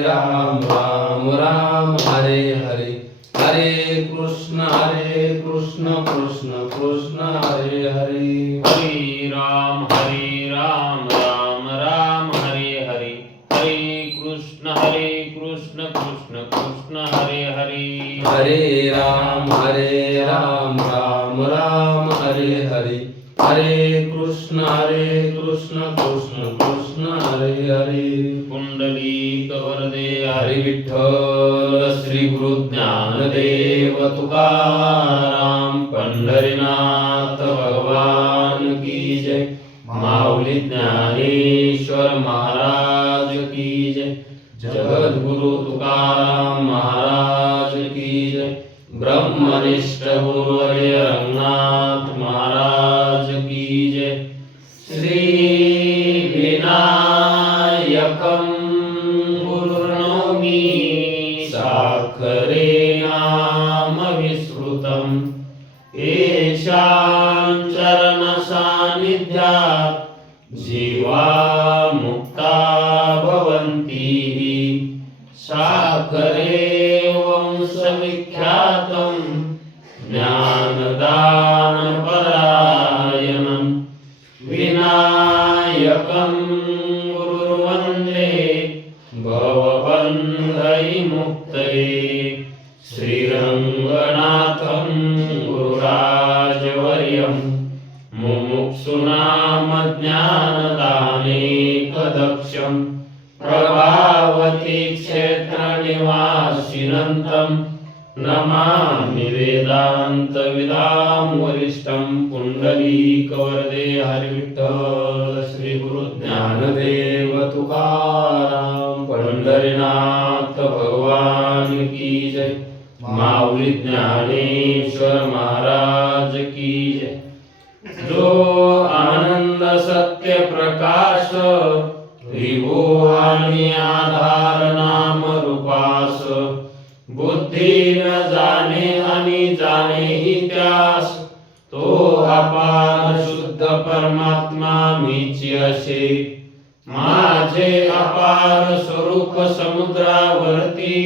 राम राम राम हरे हरे, हरे कृष्ण कृष्ण कृष्ण हरे हरे, हरे राम राम राम हरे हरे, हरे कृष्ण कृष्ण कृष्ण हरे हरे, हरे राम राम राम हरे हरे, हरे कृष्ण कृष्ण कृष्ण हरे हरे, पुंडलीक वरदे हरी विठ्ठल श्री गुरु ज्ञानदेव तुकाराम पंढरीनाथ भगवान की जय, माऊली ज्ञानेश्वर महाराज की जय, जगद्गुरु तुकाराम महाराज की जय, ब्रह्मनिष्ठ गुरुवर्य रंगनाथ महाराज की जय, श्री विनायकं गुरुर्नौमि साखरे नाम विस्मृतं, येषां चरण सान्निध्यात् जीवा मुक्ता भवन्ति, साखरे वंशविख्यातं ज्ञानदानपरायणं, विनायकं गुरुर्वन्दे भवबन्धविमुक्तये, श्रीरङ्गनाथं गुरुराजवर्यं मुमुक्षूणां ज्ञानदानेकदक्षं, प्रभावती क्षेत्रनिवासिनं नमामि वेदान्तविदां वरिष्ठं, पुण्डलीकवरदे हरिविठ्ठल श्री गुरु ज्ञानदेव तुकाराम पंढरीनाथ भगवान की जय, माऊली ज्ञानेश्वर महाराज की जय, जो आनंद सत्य प्रकाश विभो आणि आधार नाम रूपास, बुद्धी न जाणे आणि जाणेही त्यास, तो अपार शुद्ध परमात्मा मीच असे, माझे अपार स्वरूप समुद्रावरती,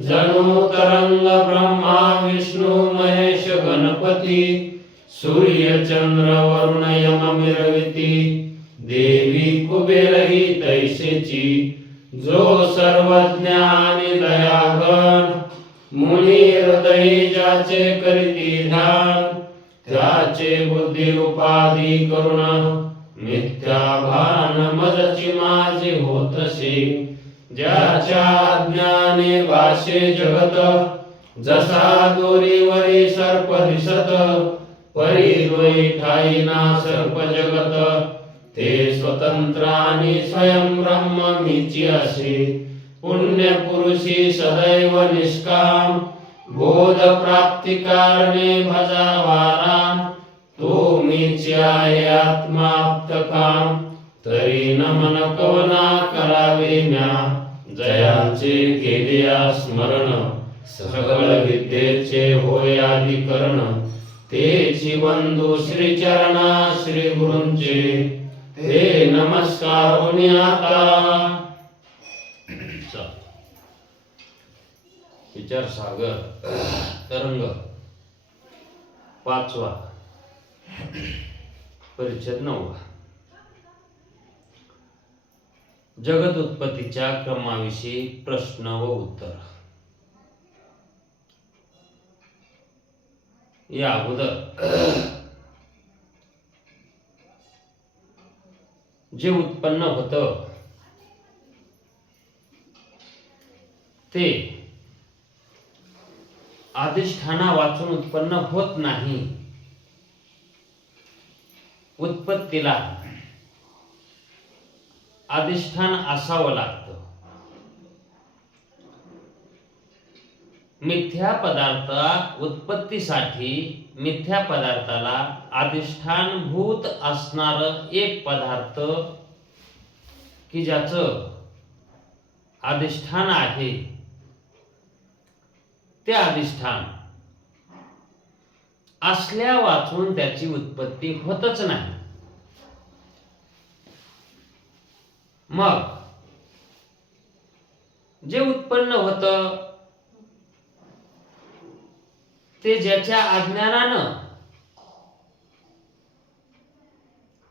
जणू तरंग ब्रह्मा विष्णू महेश गणपती, सूर्य चंद्र वरुण यम मिरविती, देवी कुबेर ही तैसेची, जो सर्वज्ञ आणि दयाघन, मुनी हृदयी ज्याचे करीती ध्यान, त्याचे बुद्धी उपाधी करुण, मिथ्या भान मजची माझे होतसे, ज्याच्या ज्ञाने भाषे जगत, जसा दोरीवरी सर्प दिसत, परी दोई ठाईना सर्प जगत, ते स्वतंत्र आणि स्वयं ब्रह्म मीची असे, पुण्य पुरुषी सदैव निष्काम, बोध प्राप्ती कारणे भजावा राम, तो मीची आहे आत्माप्त काम, तरी नमन कवना करावे म्या, जयांचे केले स्मरण, सकल विद्येचे होय आदिकरण, तेची बंधू श्री चरणा श्री गुरूंचे, ते नमस्कार होनी आता. विचार सागर तरंग पाचवा, परिच्छेद 9. जगत उत्पत्तीच्या क्रमाविषयी प्रश्न व उत्तर. या अगोदर जे उत्पन्न होतं ते अधिष्ठाना वाचून उत्पन्न होत नाही. उत्पत्तीला अधिष्ठान असावं लागतं. मिथ्या पदार्थ उत्पत्तीसाठी मिथ्या पदार्थाला अधिष्ठानभूत असणार एक पदार्थ की ज्याचं अधिष्ठान आहे, ते अधिष्ठान असल्या वाचून त्याची उत्पत्ती होतच नाही. मग जे उत्पन्न होतं ते ज्याच्या अज्ञानानं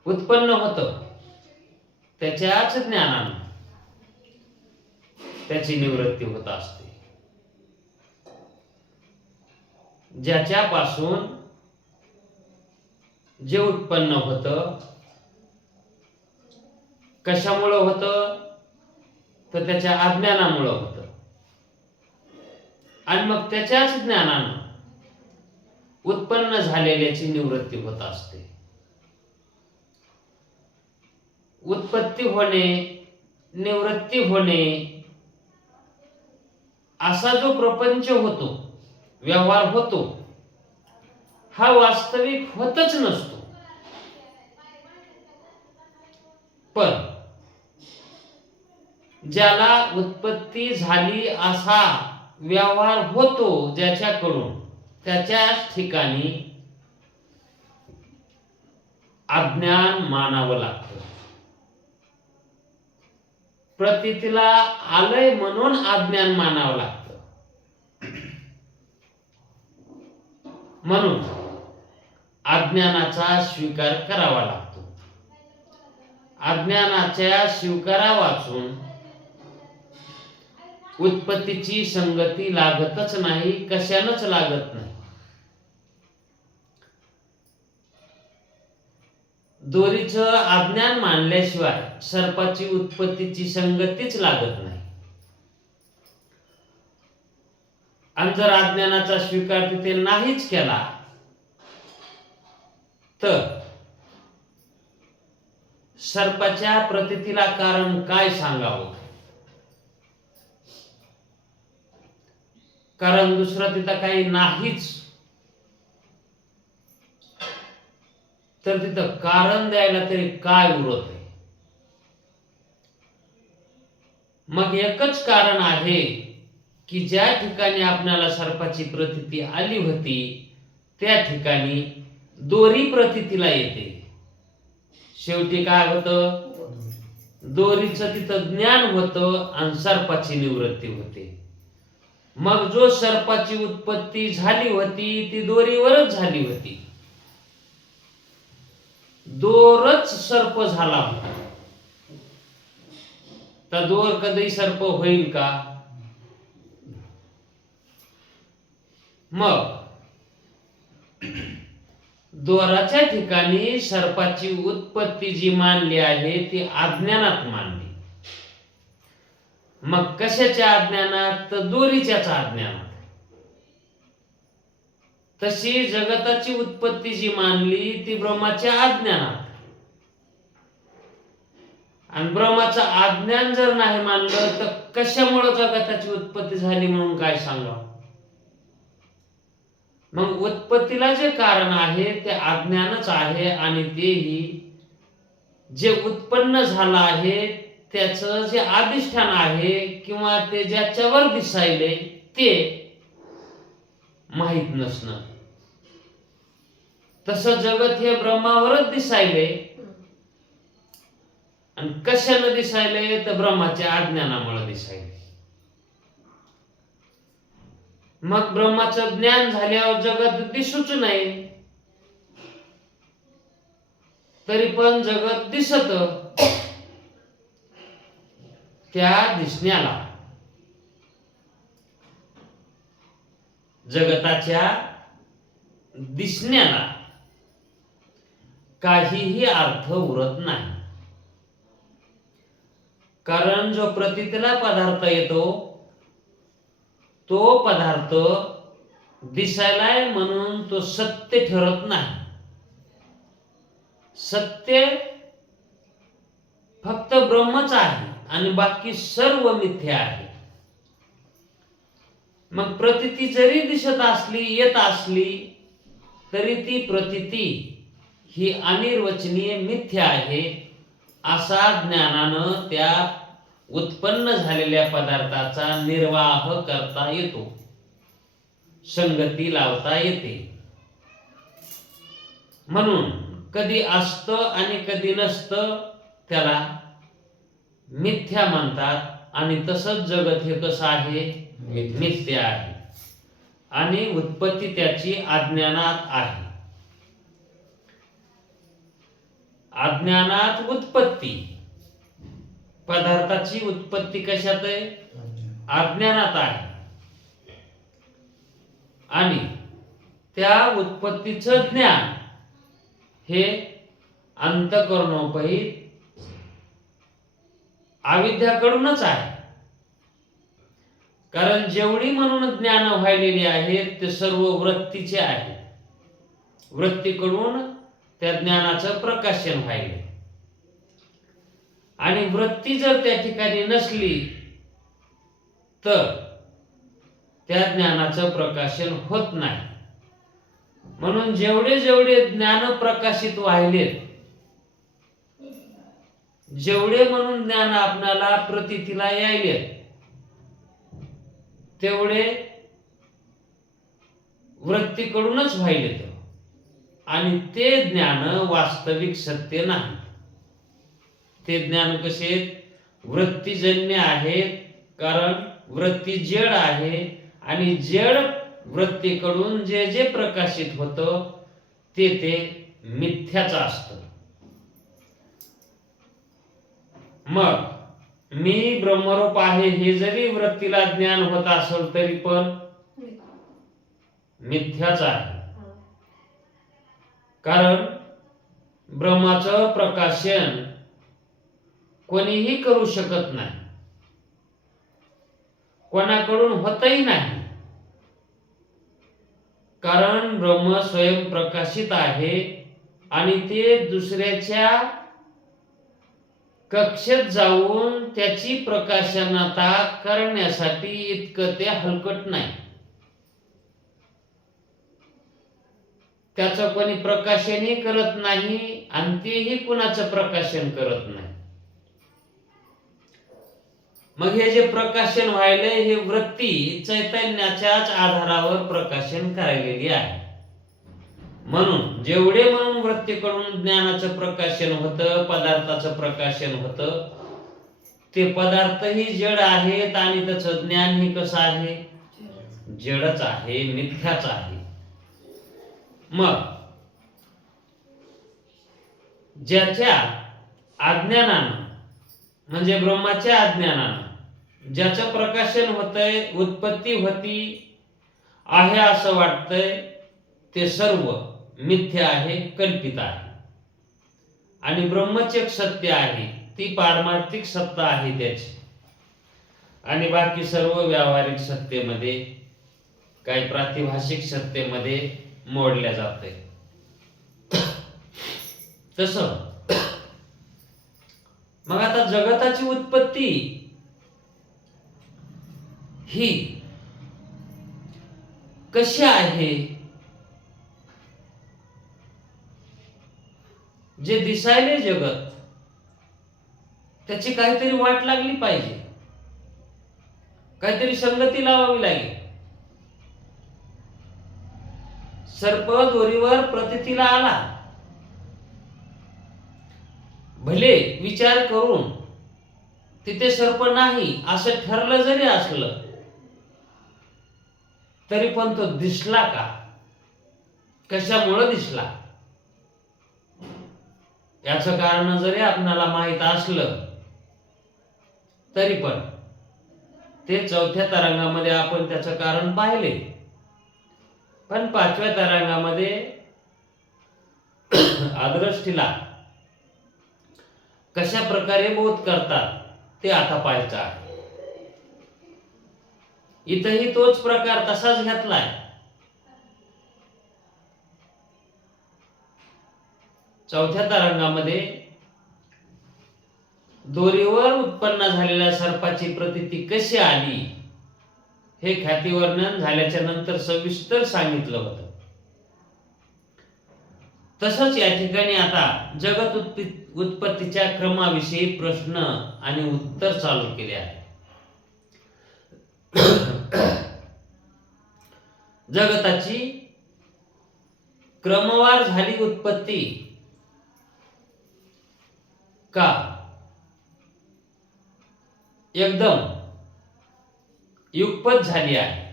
उत्पन्न होतं, त्याच्याच ज्ञानानं त्याची निवृत्ती होत असते. ज्याच्यापासून जे उत्पन्न होतं, कशामुळं होतं तर त्याच्या अज्ञानामुळं होतं, आणि मग त्याच्याच ज्ञानानं उत्पन्न झालेल्याची निवृत्ती होत असते. उत्पत्ती होणे, निवृत्ती होणे असा जो प्रपंच होतो, व्यवहार होतो, हा वास्तविक होतच नसतो. पण ज्याला उत्पत्ती झाली असा व्यवहार होतो ज्याच्याकडून, त्याच्याच ठिकाणी अज्ञान मानावं लागतं. प्रतीतीला आलंय म्हणून अज्ञान मानावं लागतं. म्हणून अज्ञानाचा स्वीकार करावा लागतो. अज्ञानाच्या स्वीकारा वाचून उत्पत्तीची संगती लागतच नाही, कशानच लागत नाही. दोरीचं अज्ञान मानल्याशिवाय सर्पाची उत्पत्तीची संगतीच लागत नाही. आणि जर अज्ञानाचा स्वीकार तिथे नाहीच केला तर सर्पाच्या प्रतीतीला कारण काय सांगावं? कारण दुसरं तिथं काही नाहीच, तर तिथं कारण द्यायला तरी काय उरत आहे? मग एकच कारण आहे की ज्या ठिकाणी आपल्याला सर्पाची प्रतीती आली होती त्या ठिकाणी दोरी प्रतीतीला येते. शेवटी काय होतं? दोरीचं तिथं ज्ञान होतं आणि सर्पाची निवृत्ती होते. मग जो सर्पाची उत्पत्ती झाली होती ती दोरीवरच झाली होती. दोरच सर्प झाला होता. तर दोर कधी सर्प होईल का? मग दोराच्या ठिकाणी सर्पाची उत्पत्ती जी मानली आहे ती अज्ञानात मानली. मग कशाच्या अज्ञानात? तर दोरीच्याच अज्ञानात. तशी जगताची उत्पत्ती जी मानली ती ब्रह्माच्या अज्ञानात. आणि ब्रह्माचं अज्ञान जर नाही मानलं तर कशामुळे जगताची उत्पत्ती झाली म्हणून काय सांगावं? मग उत्पत्तीला जे कारण आहे ते अज्ञानच आहे. आणि तेही जे उत्पन्न झालं आहे त्याचं जे अधिष्ठान आहे किंवा ते ज्याच्यावर दिसायले ते माहित नसणं. तसं जगत हे ब्रह्मावरच दिसायले. आणि कशाला दिसायले? तर ब्रह्माच्या अज्ञानामुळे दिसायले. मग ब्रह्माचं ज्ञान झाल्यावर जगत दिसूच नाही, तरी पण जगत दिसत. त्या दिसण्याला, जगताच्या दिसण्याला काहीही अर्थ उरत नाही. कारण जो प्रतीतीला पदार्थ येतो तो पदार्थ दिसायलाय म्हणून तो सत्य ठरत नाही. सत्य फक्त ब्रह्मच आहे आणि बाकी सर्व मिथ्या आहे. मग प्रतीती जरी दिसत असली, येत असली, तरी ती प्रतीती ही अनिर्वचनीय मिथ्या आहे असा ज्ञानानं त्या उत्पन्न झालेल्या पदार्थाचा निर्वाह करता येतो, संगती लावता येते. म्हणून कधी असतं आणि कधी नसतं त्याला मिथ्या म्हणतात, आणि तसंच जगत हे कसं आहे, मिथ्य आहे आणि उत्पत्ती त्याची अज्ञानात आहे. अज्ञानात उत्पत्ती, पदार्थाची उत्पत्ती कशात आहे, अज्ञानात आहे. आणि त्या उत्पत्तीचं ज्ञान हे अंतःकरणोपहित अविद्याकडूनच आहे. कारण जेवढी म्हणून ज्ञान व्हायलेली आहेत ते सर्व वृत्तीचे आहेत. वृत्तीकडून त्या ज्ञानाचं प्रकाशन व्हायले. आणि वृत्ती जर त्या ठिकाणी नसली तर त्या ज्ञानाचं प्रकाशन होत नाही. म्हणून जेवढे जेवढे ज्ञान प्रकाशित व्हायलेत, जेवढे म्हणून ज्ञान आपणाला प्रतीतीला यायले, तेवढे वृत्तीकडूनच व्हायलेत. आणि ते ज्ञान वास्तविक सत्य नाही. ते ज्ञान कसे वृत्तीजन्य आहेत. कारण वृत्ती जड आहे आणि जड वृत्तीकडून जे जे प्रकाशित होतं ते मिथ्याचं असतं. मग मी ब्रह्मरूप आहे हे जरी वृत्तीला ज्ञान होत असेल तरी पण मिथ्याच आहे. कारण ब्रह्माचं प्रकाशन कोणीही करू शकत नाही, कोणाकडून होतही नाही. कारण ब्रह्म स्वयं प्रकाशित आहे आणि ते दुसऱ्याच्या कक्षेत जाऊन त्याची प्रकाशनता करण्यासाठी इतकं ते हलकट नाही. त्याचं कोणी प्रकाशनही करत नाही आणि तेही कुणाचं प्रकाशन करत नाही. मग हे जे प्रकाशन व्हायलंय हे वृत्ती चैतन्याच्याच आधारावर प्रकाशन करायलेली आहे. म्हणून जेवढे म्हणून वृत्तीकडून ज्ञानाचं प्रकाशन होतं, पदार्थाचं प्रकाशन होतं, ते पदार्थही जड आहेत आणि त्याचं ज्ञानही कसं आहे, जडच आहे, मिथ्याच आहे. मग ज्याच्या अज्ञानानं म्हणजे ब्रह्माच्या अज्ञानानं ज्याचं प्रकाशन होतंय, उत्पत्ती होती आहे असं वाटतंय, ते सर्व मिथ्या आहे, कल्पित आहे. आणि ब्रह्मच एक सत्य आहे, ती पारमार्थिक सत्ता आहे त्याची. आणि बाकी सर्व व्यावहारिक सत्तेमध्ये काही प्रातिभाषिक सत्तेमध्ये मोडल्या जाते. तसं मग आता जगताची उत्पत्ती ही कशी आहे, जे दिसायले जगत त्याची काहीतरी वाट लागली पाहिजे, काहीतरी संगती लावावी लागेल. सर्प दोरीवर प्रतीतीला आला, भले विचार करून तिथे सर्प नाही असं ठरलं जरी असलं तरी पण तो दिसला का, कशामुळे दिसला याचं कारण जरी आपल्याला माहित असलं तरी पण ते चौथ्या तरंगामध्ये आपण त्याचं कारण पाहिले. पण पाचव्या तरंगामध्ये अदृष्टीला कशा प्रकारे बोध करतात ते आता पाहायचं आहे. इथंही तोच प्रकार तसाच घेतलाय. चौथ्या तरंगामध्ये दोरीवर उत्पन्न झालेल्या सर्पाची प्रतीती कशी आली हे ख्यातिवर्णन झाल्याच्या नंतर सविस्तर सांगितलं होतं. तसंच या ठिकाणी आता जगत उत्पत्तीच्या क्रमाविषयी प्रश्न आणि उत्तर चालू केले आहे. जगताची क्रमवार झाली उत्पत्ती का, एकदम युगपत झाली आहे.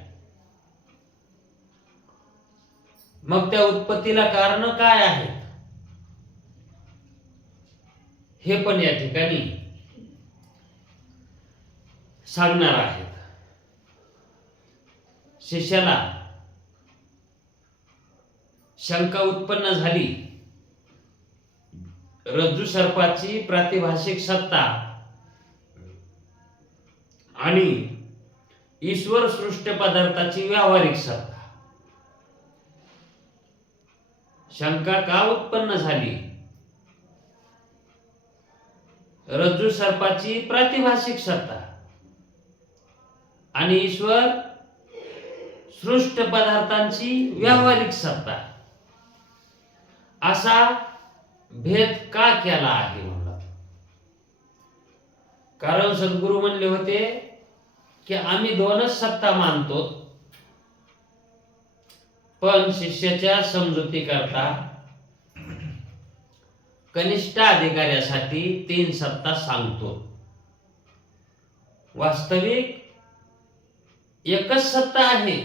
मग त्या उत्पत्तीला कारण काय आहेत हे पण या ठिकाणी सांगणार आहेत. शिष्याला शंका उत्पन्न झाली, रज्जू सर्पाची प्रातिभाषिक सत्ता आणि ईश्वर सृष्ट पदार्थाची व्यावहारिक सत्ता. शंका का उत्पन्न झाली? रज्जू सर्पाची प्रातिभाषिक सत्ता आणि ईश्वर सृष्ट पदार्थांची व्यावहारिक सत्ता असा भेद का केला आहे म्हणला. कारण सद्गुरु म्हणले होते की आम्ही दोनच सत्ता मानतो, पण शिष्याच्या समजुती करता कनिष्ठ अधिकाऱ्यासाठी 3 सत्ता सांगतो. वास्तविक एकच सत्ता आहे,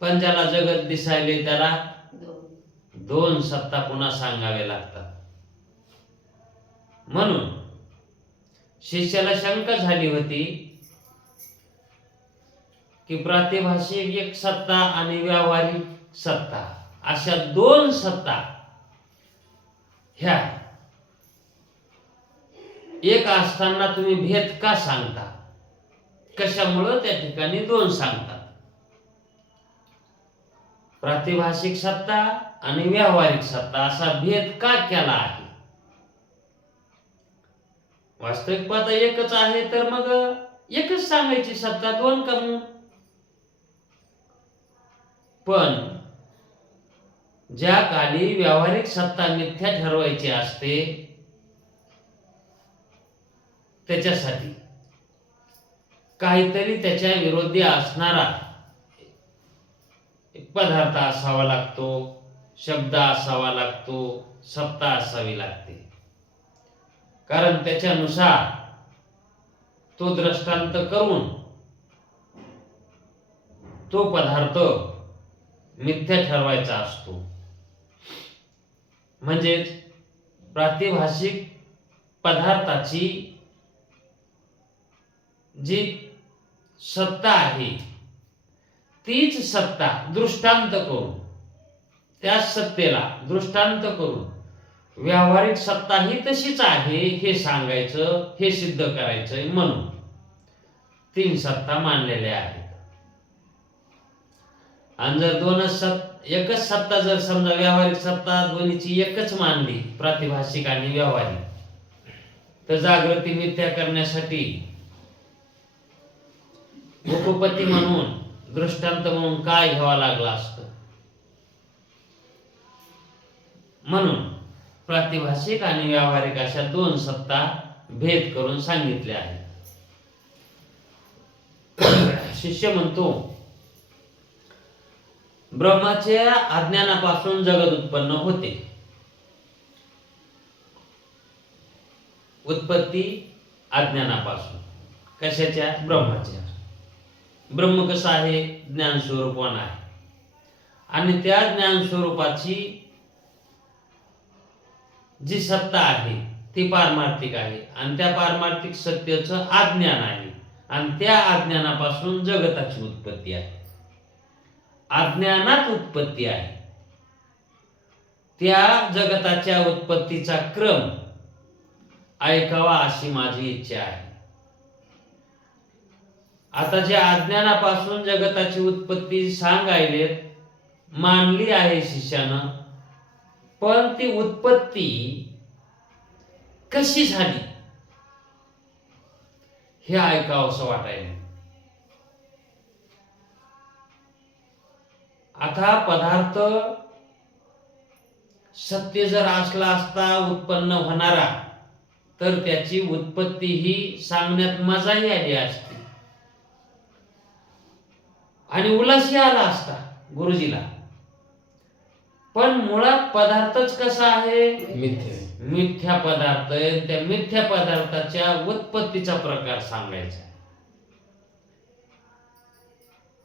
पण ज्याला जगत दिसायले त्याला 2 सत्ता पुन्हा सांगावे लागतात. म्हणून शिष्याला शंका झाली होती की प्रातिभाषिक एक सत्ता आणि व्यावहारिक सत्ता अशा 2 सत्ता ह्या एक असताना तुम्ही भेद का सांगता? कशामुळे त्या ठिकाणी 2 सांगतात? प्रातिभाषिक सत्ता आणि व्यावहारिक सत्ता असा भेद का केला आहे? वास्तविक पाहता एकच आहे, तर मग एकच सांगायची सत्ता, 2 का मग? पण ज्या काली व्यावहारिक सत्ता मिथ्या ठरवायची असते त्याच्यासाठी काहीतरी त्याच्या विरोधी असणारा पदार्थ असावा लागतो, शब्द असावा लागतो, सत्ता असावी लागते. कारण त्याच्यानुसार तो दृष्टांत करून तो पदार्थ मिथ्या ठरवायचा असतो. म्हणजेच प्रातिभाषिक पदार्थाची जी सत्ता आहे तीच सत्ता दृष्टांत करून, त्या सत्तेला दृष्टांत करून व्यावहारिक सत्ता ही तशीच आहे हे सांगायचं, हे सिद्ध करायचंय म्हणून 3 सत्ता मानलेल्या आहेत. आणि जर एकच सत्ता जर समजा व्यावहारिक सत्ता दोन्हीची एकच मानली, प्रातिभाषिक आणि व्यावहारिक, तर जागृती मिथ्या करण्यासाठी उपपत्ती म्हणून, दृष्टांत म्हणून काय घ्यावा लागला असतं. म्हणून प्रातिभाषिक आणि व्यावहारिक अशा 2 सत्ता भेद करून सांगितल्या आहेत. शिष्य म्हणतो, ब्रह्माच्या अज्ञानापासून जगत उत्पन्न होते. उत्पत्ती अज्ञानापासून. कशाच्या? ब्रह्माच्या. ब्रह्म कसं आहे? ज्ञान स्वरूपवान आहे. आणि त्या ज्ञान स्वरूपाची जी सत्ता आहे ती पारमार्थिक आहे, आणि त्या पारमार्थिक सत्याचं अज्ञान आहे, आणि त्या अज्ञानापासून जगताची उत्पत्ती आहे. अज्ञानात उत्पत्ती आहे. त्या जगताच्या उत्पत्तीचा क्रम ऐकावा अशी माझी इच्छा आहे. आता ज्या अज्ञानापासून जगताची उत्पत्ती सांगायले मानली आहे शिष्यानं, पण ती उत्पत्ती कशी झाली हे ऐकावं असं वाटायला. आता पदार्थ सत्य जर असला असता उत्पन्न होणारा, तर त्याची उत्पत्ती ही सांगण्यात मजाही आली असती आणि उल्हासही आला असता गुरुजीला. पण मुळात पदार्थच कसा आहे? मिथ्या. मिथ्या पदार्थ आहे, त्या मिथ्या पदार्थाच्या उत्पत्तीचा प्रकार सांगायचा आहे.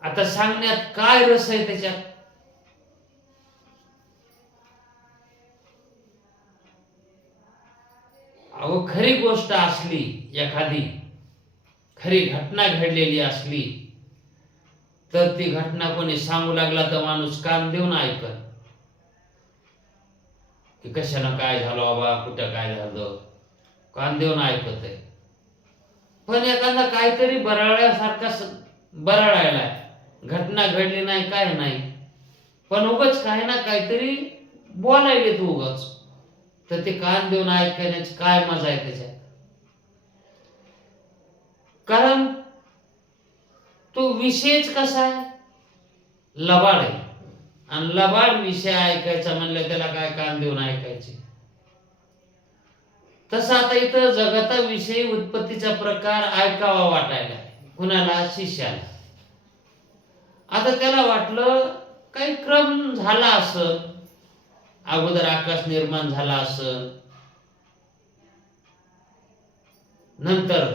आता सांगण्यात काय रस आहे त्याच्यात? अहो, खरी गोष्ट असली, एखादी खरी घटना घडलेली असली, तर ती घटना कोणी सांगू लागला तर माणूस कान देऊन ऐकत की कशानं काय झालं बाबा, कुठं काय झालं, कान देऊन ऐकत आहे. पण एखादा काहीतरी बरळल्यासारखा बरळायला, घटना घडली नाही, काय नाही, पण उगाच काही ना काहीतरी बोलायले तू उगाच, तर ते कान देऊन ऐकण्याची काय मजा आहे त्याच्यात? कारण तो विषयच कसा आहे, लबाड आहे. आणि लबाड विषय ऐकायचा म्हणलं त्याला काय कान देऊन ऐकायचे? तसं आता इथं जगताविषयी उत्पत्तीचा प्रकार ऐकावा वाटायला कुणाला? शिष्याला. आता त्याला वाटलं काही क्रम झाला असं, अगोदर आकाश निर्माण झाला असं, नंतर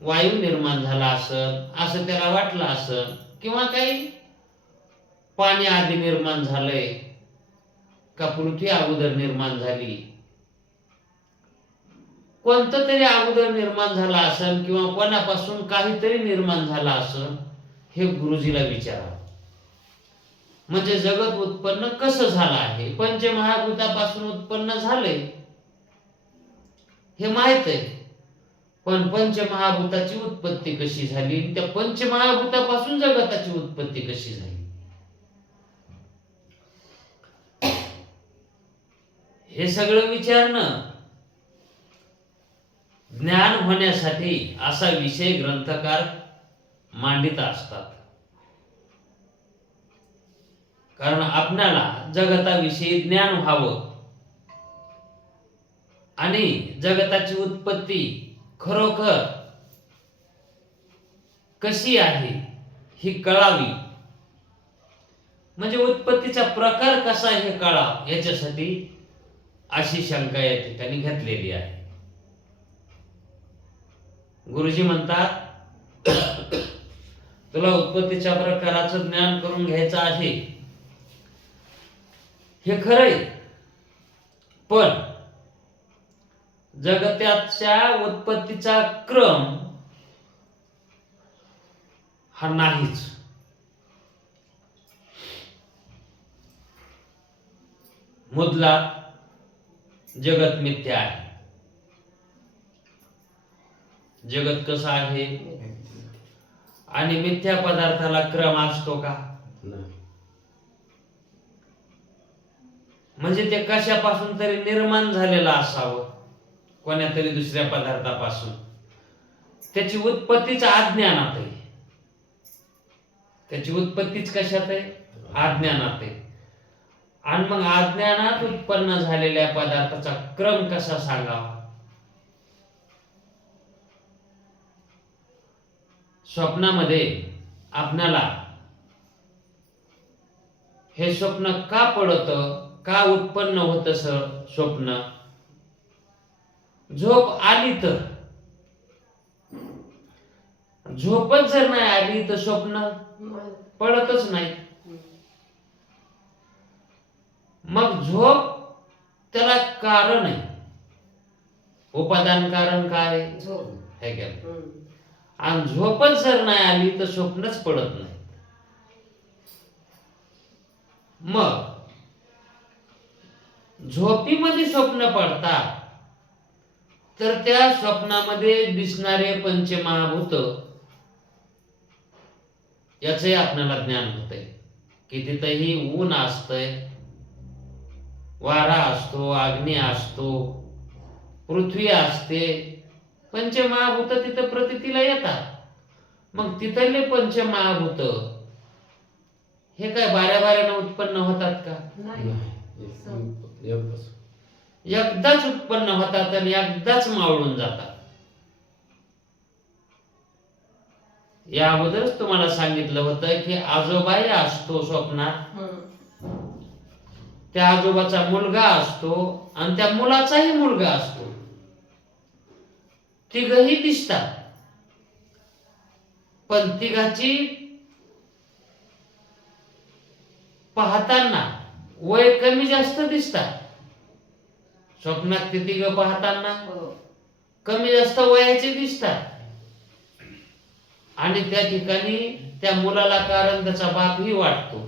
वायू निर्माण झाला असं, असं त्याला वाटलं असं, किंवा काही पाणी आधी निर्माण झालंय का पृथ्वी अगोदर निर्माण झाली, कोणतं तरी अगोदर निर्माण झाला असेल किंवा कोणापासून काहीतरी निर्माण झाला असेल, हे गुरुजीला विचारावं. म्हणजे जगत उत्पन्न कसं झालं आहे? पंचमहाभूतापासून उत्पन्न झालंय हे माहित आहे, पण पंचमहाभूताची उत्पत्ती कशी झाली, त्या पंचमहाभूतापासून जगताची उत्पत्ती कशी झाली, हे सगळं विचारणं ज्ञान होण्यासाठी असा विषय ग्रंथकार मांडित असतात. कारण आपणाला जगताविषयी ज्ञान व्हावं आणि जगताची उत्पत्ती खरोखर कशी आहे ही कळावी, म्हणजे उत्पत्तीचा प्रकार कसा हे कळावं, याच्यासाठी अशी शंका या ठिकाणी घेतलेली आहे. गुरुजी म्हणतात तुला उत्पत्तीच्या प्रकाराचं ज्ञान करून घ्यायचं आहे, हे खरंय, पण जगताच्या उत्पत्तीचा क्रम हा नाहीच. मुदला जगत मिथ्या आहे. जगत कसं आहे आणि मिथ्या पदार्थाला क्रम असतो का? म्हणजे ते कशापासून तरी निर्माण झालेलं असावं, कोण्या तरी दुसऱ्या पदार्थापासून. त्याची उत्पत्तीच अज्ञानात आहे. त्याची उत्पत्तीच कशात आहे? अज्ञानात आहे. आणि मग अज्ञानात उत्पन्न झालेल्या पदार्थाचा क्रम कसा सांगावा? स्वप्नामध्ये आपणाला हे स्वप्न का पडतं, का उत्पन्न होतं स्वप्न? झोप आली तर, झोपच जर नाही आली तर स्वप्न पडतच नाही. मग झोप त्याला कारण आहे, उपादान कारण काय आहे का? आणि झोपच जर नाही आली तर स्वप्नच पडत नाही. मग झोपीमध्ये स्वप्न पडतात तर त्या स्वप्नामध्ये दिसणारे पंचमहाभूत याचे आपल्याला ज्ञान होतंय की तिथेही ऊन असतंय, वारा असतो, अग्नी असतो, पृथ्वी असते. पंचमहाभूत तिथं प्रतीला येतात. मग तिथले पंचमहाभूत हे काय बाऱ्यानं उत्पन्न होतात का? एकदाच उत्पन्न होतात आणि एकदाच मावळून जातात. या अगोदरच तुम्हाला सांगितलं होतं की आजोबाई असतो स्वप्नात, त्या आजोबाचा मुलगा असतो आणि त्या मुलाचाही मुलगा असतो. तिघही दिसतात, पण तिघाची पाहताना वय कमी जास्त दिसतात. स्वप्नात ते तिघ पाहताना कमी जास्त वयाचे दिसतात. आणि त्या ठिकाणी त्या मुलाला कारण त्याचा बापही वाटतो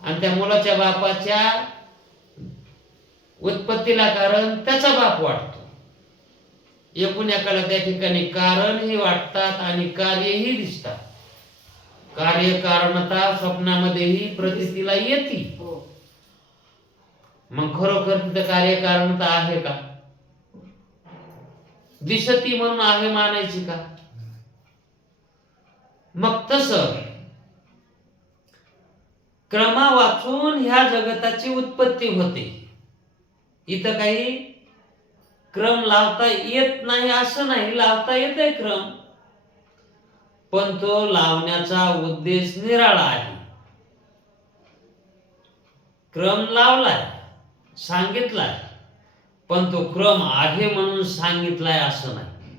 आणि त्या मुलाच्या बापाच्या उत्पत्तीला कारण त्याचा बाप वाटतो. एकूण एकाला त्या ठिकाणी कारणही वाटतात आणि कार्यही दिसतात. कार्य कारणता स्वप्नामध्येही प्रतीतीला येते. मग खरोखर तिथं कार्यकारणता आहे का? दिसती म्हणून आहे मानायची का? मग तस क्रमा वाचून ह्या जगताची उत्पत्ती होते. इथं काही क्रम लावता येत नाही असं नाही, लावता येते क्रम, पण तो लावण्याचा उद्देश निराळा आहे. क्रम लावलाय, सांगितलाय, पण तो क्रम आहे म्हणून सांगितलाय असं नाही.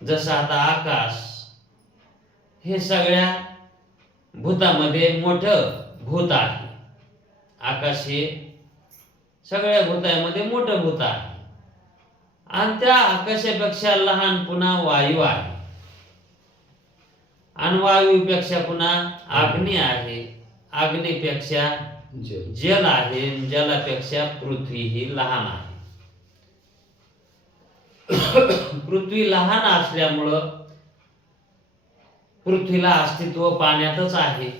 जसं आता आकाश हे सगळ्या भूतामध्ये मोठं भूत आहे. आकाश हे सगळ्या भूतामध्ये मोठं भूत आहे आणि त्या आकाशापेक्षा लहान पुन्हा वायू आहे आणि वायूपेक्षा पुन्हा अग्नी आहे. अग्नीपेक्षा जल आहे, जलापेक्षा पृथ्वी ही लहान आहे. पृथ्वी लहान असल्यामुळं पृथ्वीला अस्तित्व पाण्यातच आहे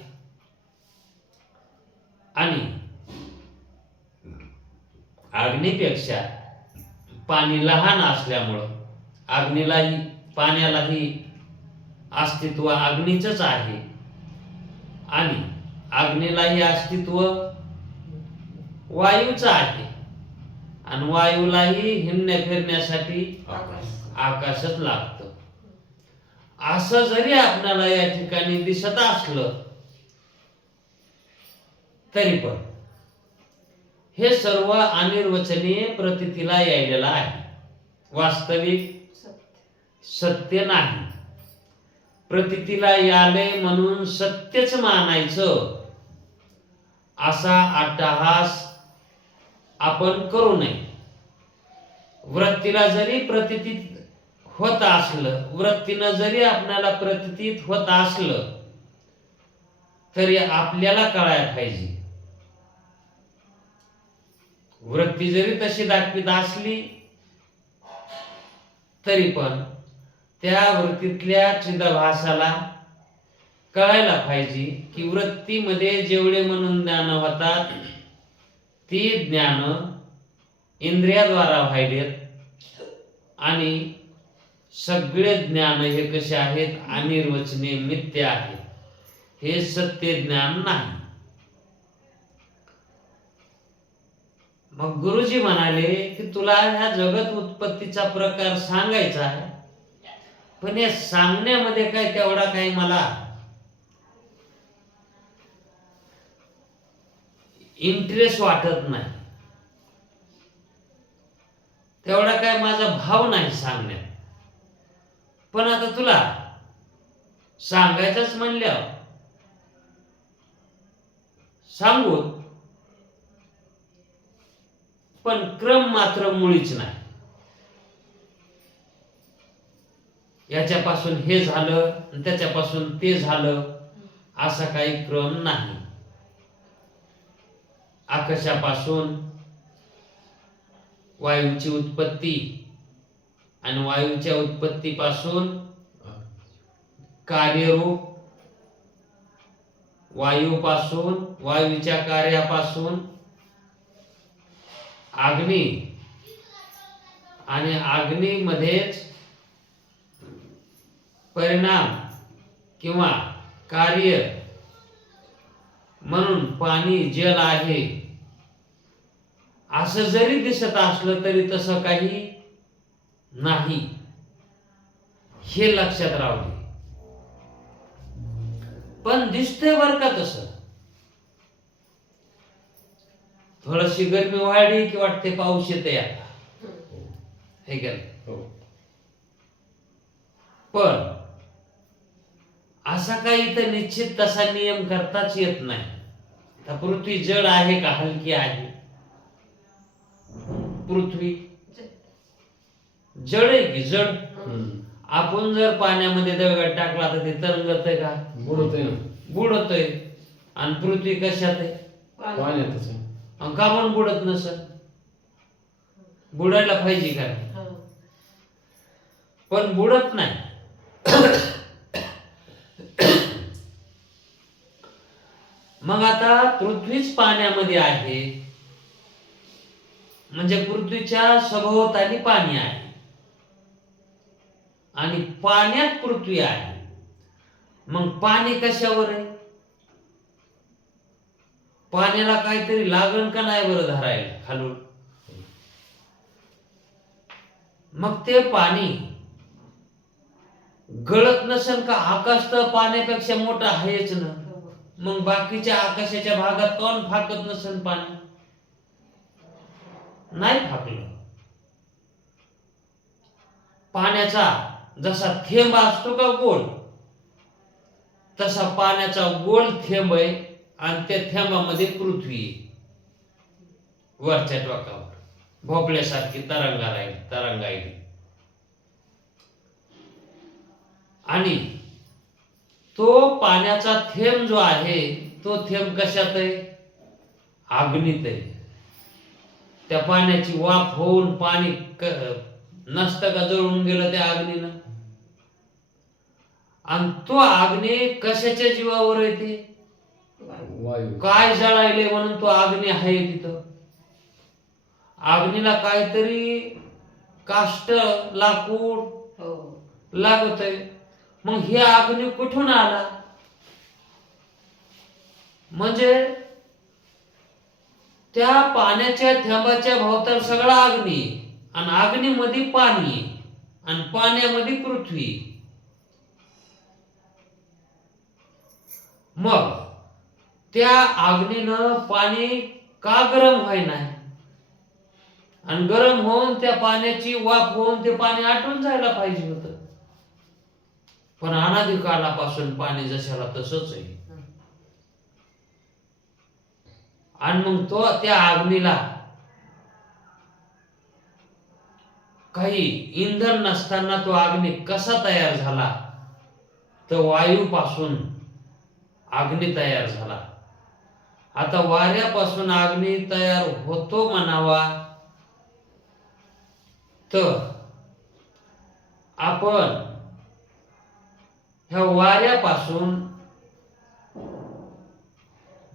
आणि अग्नीपेक्षा पाणी लहान असल्यामुळं अग्नीलाही पाण्यालाही अस्तित्व अग्नीचंच आहे आणि अग्नीलाही अस्तित्व वायूचं आहे आणि वायूलाही हिंडण्या फिरण्यासाठी आकाशच लागतं. असं जरी आपल्याला या ठिकाणी दिसत असलं तरी पण हे सर्व अनिर्वचनीय प्रतीतीला यायलेलं आहे. वास्तविक सत्य नाही. प्रतीतीला याले म्हणून सत्यच मानायचं असा अट्टहास आपण करू नये. वृत्तीला जरी प्रतीतीत होत असलं, वृत्तीनं जरी आपल्याला प्रतीतीत होत असलं तरी आपल्याला कळायला पाहिजे. वृत्ती जरी तशी दाखवीत असली तरी पण त्या वृत्तीतल्या चिदाभासाला कळायला पाहिजे की वृत्तीमध्ये जेवढे म्हणून ज्ञान होतात ती ज्ञान इंद्रियाद्वारा व्हायलेत आणि सगळे ज्ञान हे कसे आहेत? अनिर्वचनीय मिथ्य आहे. हे सत्य ज्ञान नाही. मग गुरुजी म्हणाले की तुला ह्या जगत उत्पत्तीचा प्रकार सांगायचा आहे, पण या सांगण्यामध्ये काय तेवढा काही मला इंटरेस्ट वाटत नाही, तेवढा काय माझा भाव नाही सांगण्यात. पण आता तुला सांगायचंच म्हणल्यावर सांगू, पण क्रम मात्र मुळीच नाही. याच्यापासून हे झालं आणि त्याच्यापासून ते झालं असा काही क्रम नाही. आकाशापासून वायूची उत्पत्ती आणि वायूच्या उत्पत्तीपासून कार्यरूप, वायूपासून वायूच्या कार्यापासून अग्नी आणि अग्नीमध्येच परिणाम किंवा कार्य म्हणून पाणी जल आहे असं जरी दिसत असलं तरी तसं काही नाही, हे लक्षात राहू दे. पण दिसतंय बर का तसं, थोडीशी गरमी वाढली की वाटते पाऊस येते आता, हे गेलं. हो. पण असा काही इथं निश्चित तसा नियम करताच येत नाही. आता पृथ्वी जड आहे का हलकी आहे? पृथ्वी जड आहे की जड? आपण जर पाण्यामध्ये दगड टाकला तर ते तरंगत का? बुडतोय ना. बुडतोय. आणि पृथ्वी कशात आहे? पाण्यातच आहे. आणि का म्हणून बुडत नसत? बुडायला पाहिजे का? पण बुडत नाही. मग आता पृथ्वीच पाण्यामध्ये आहे म्हणजे पृथ्वीच्या सभोवताली पाणी आहे आणि पाण्यात पृथ्वी आहे. मग पाणी कशावर आहे? पाण्याला काहीतरी लागण का नाही बरं धरायला खालून? मग ते पाणी गळत नसेल का? आकाश तर पाण्यापेक्षा मोठं आहेच ना. मग बाकीच्या आकाशाच्या भागात कोण फाकत नसेल पाणी? नाही फाकलं. पाण्याचा जसा थेंब असतो का गोल, तसा पाण्याचा गोल थेंब आहे आणि त्या थेंबामध्ये पृथ्वी वरच्या टोकावर भोपळ्यासारखी तरंगायली. आणि तो पाण्याचा थेंब जो आहे तो थेंब कशात आहे? अग्नीत आहे. त्या पाण्याची वाफ होऊन पाणी नसतं का जळून गेलं त्या अग्नीनं? आणि तो अग्नी कशाच्या जीवावर येते? वायू. काय जळायले म्हणून तो अग्नी आहे तिथं? अग्नीला काहीतरी काष्ट लाकूड लागत आहे. मग हे अग्नी कुठून आला? म्हणजे त्या पाण्याच्या थेंबाच्या भोवताल सगळा अग्नी आणि अग्नीमध्ये पाणी आणि पाण्यामध्ये पृथ्वी. मग त्या अग्नीनं पाणी का गरम व्हाय नाही? आणि गरम होऊन त्या पाण्याची वाफ होऊन ते पाणी आटून जायला पाहिजे होतं. पण अनादी कालापासून पाणी जशाला तसंच आहे. आणि मग तो त्या अग्नीला काही इंधन नसताना तो अग्नी कसा तयार झाला? तर वायूपासून अग्नी तयार झाला. आता वाऱ्यापासून अग्नी तयार होतो म्हणावा तर आपण ह्या वाऱ्यापासून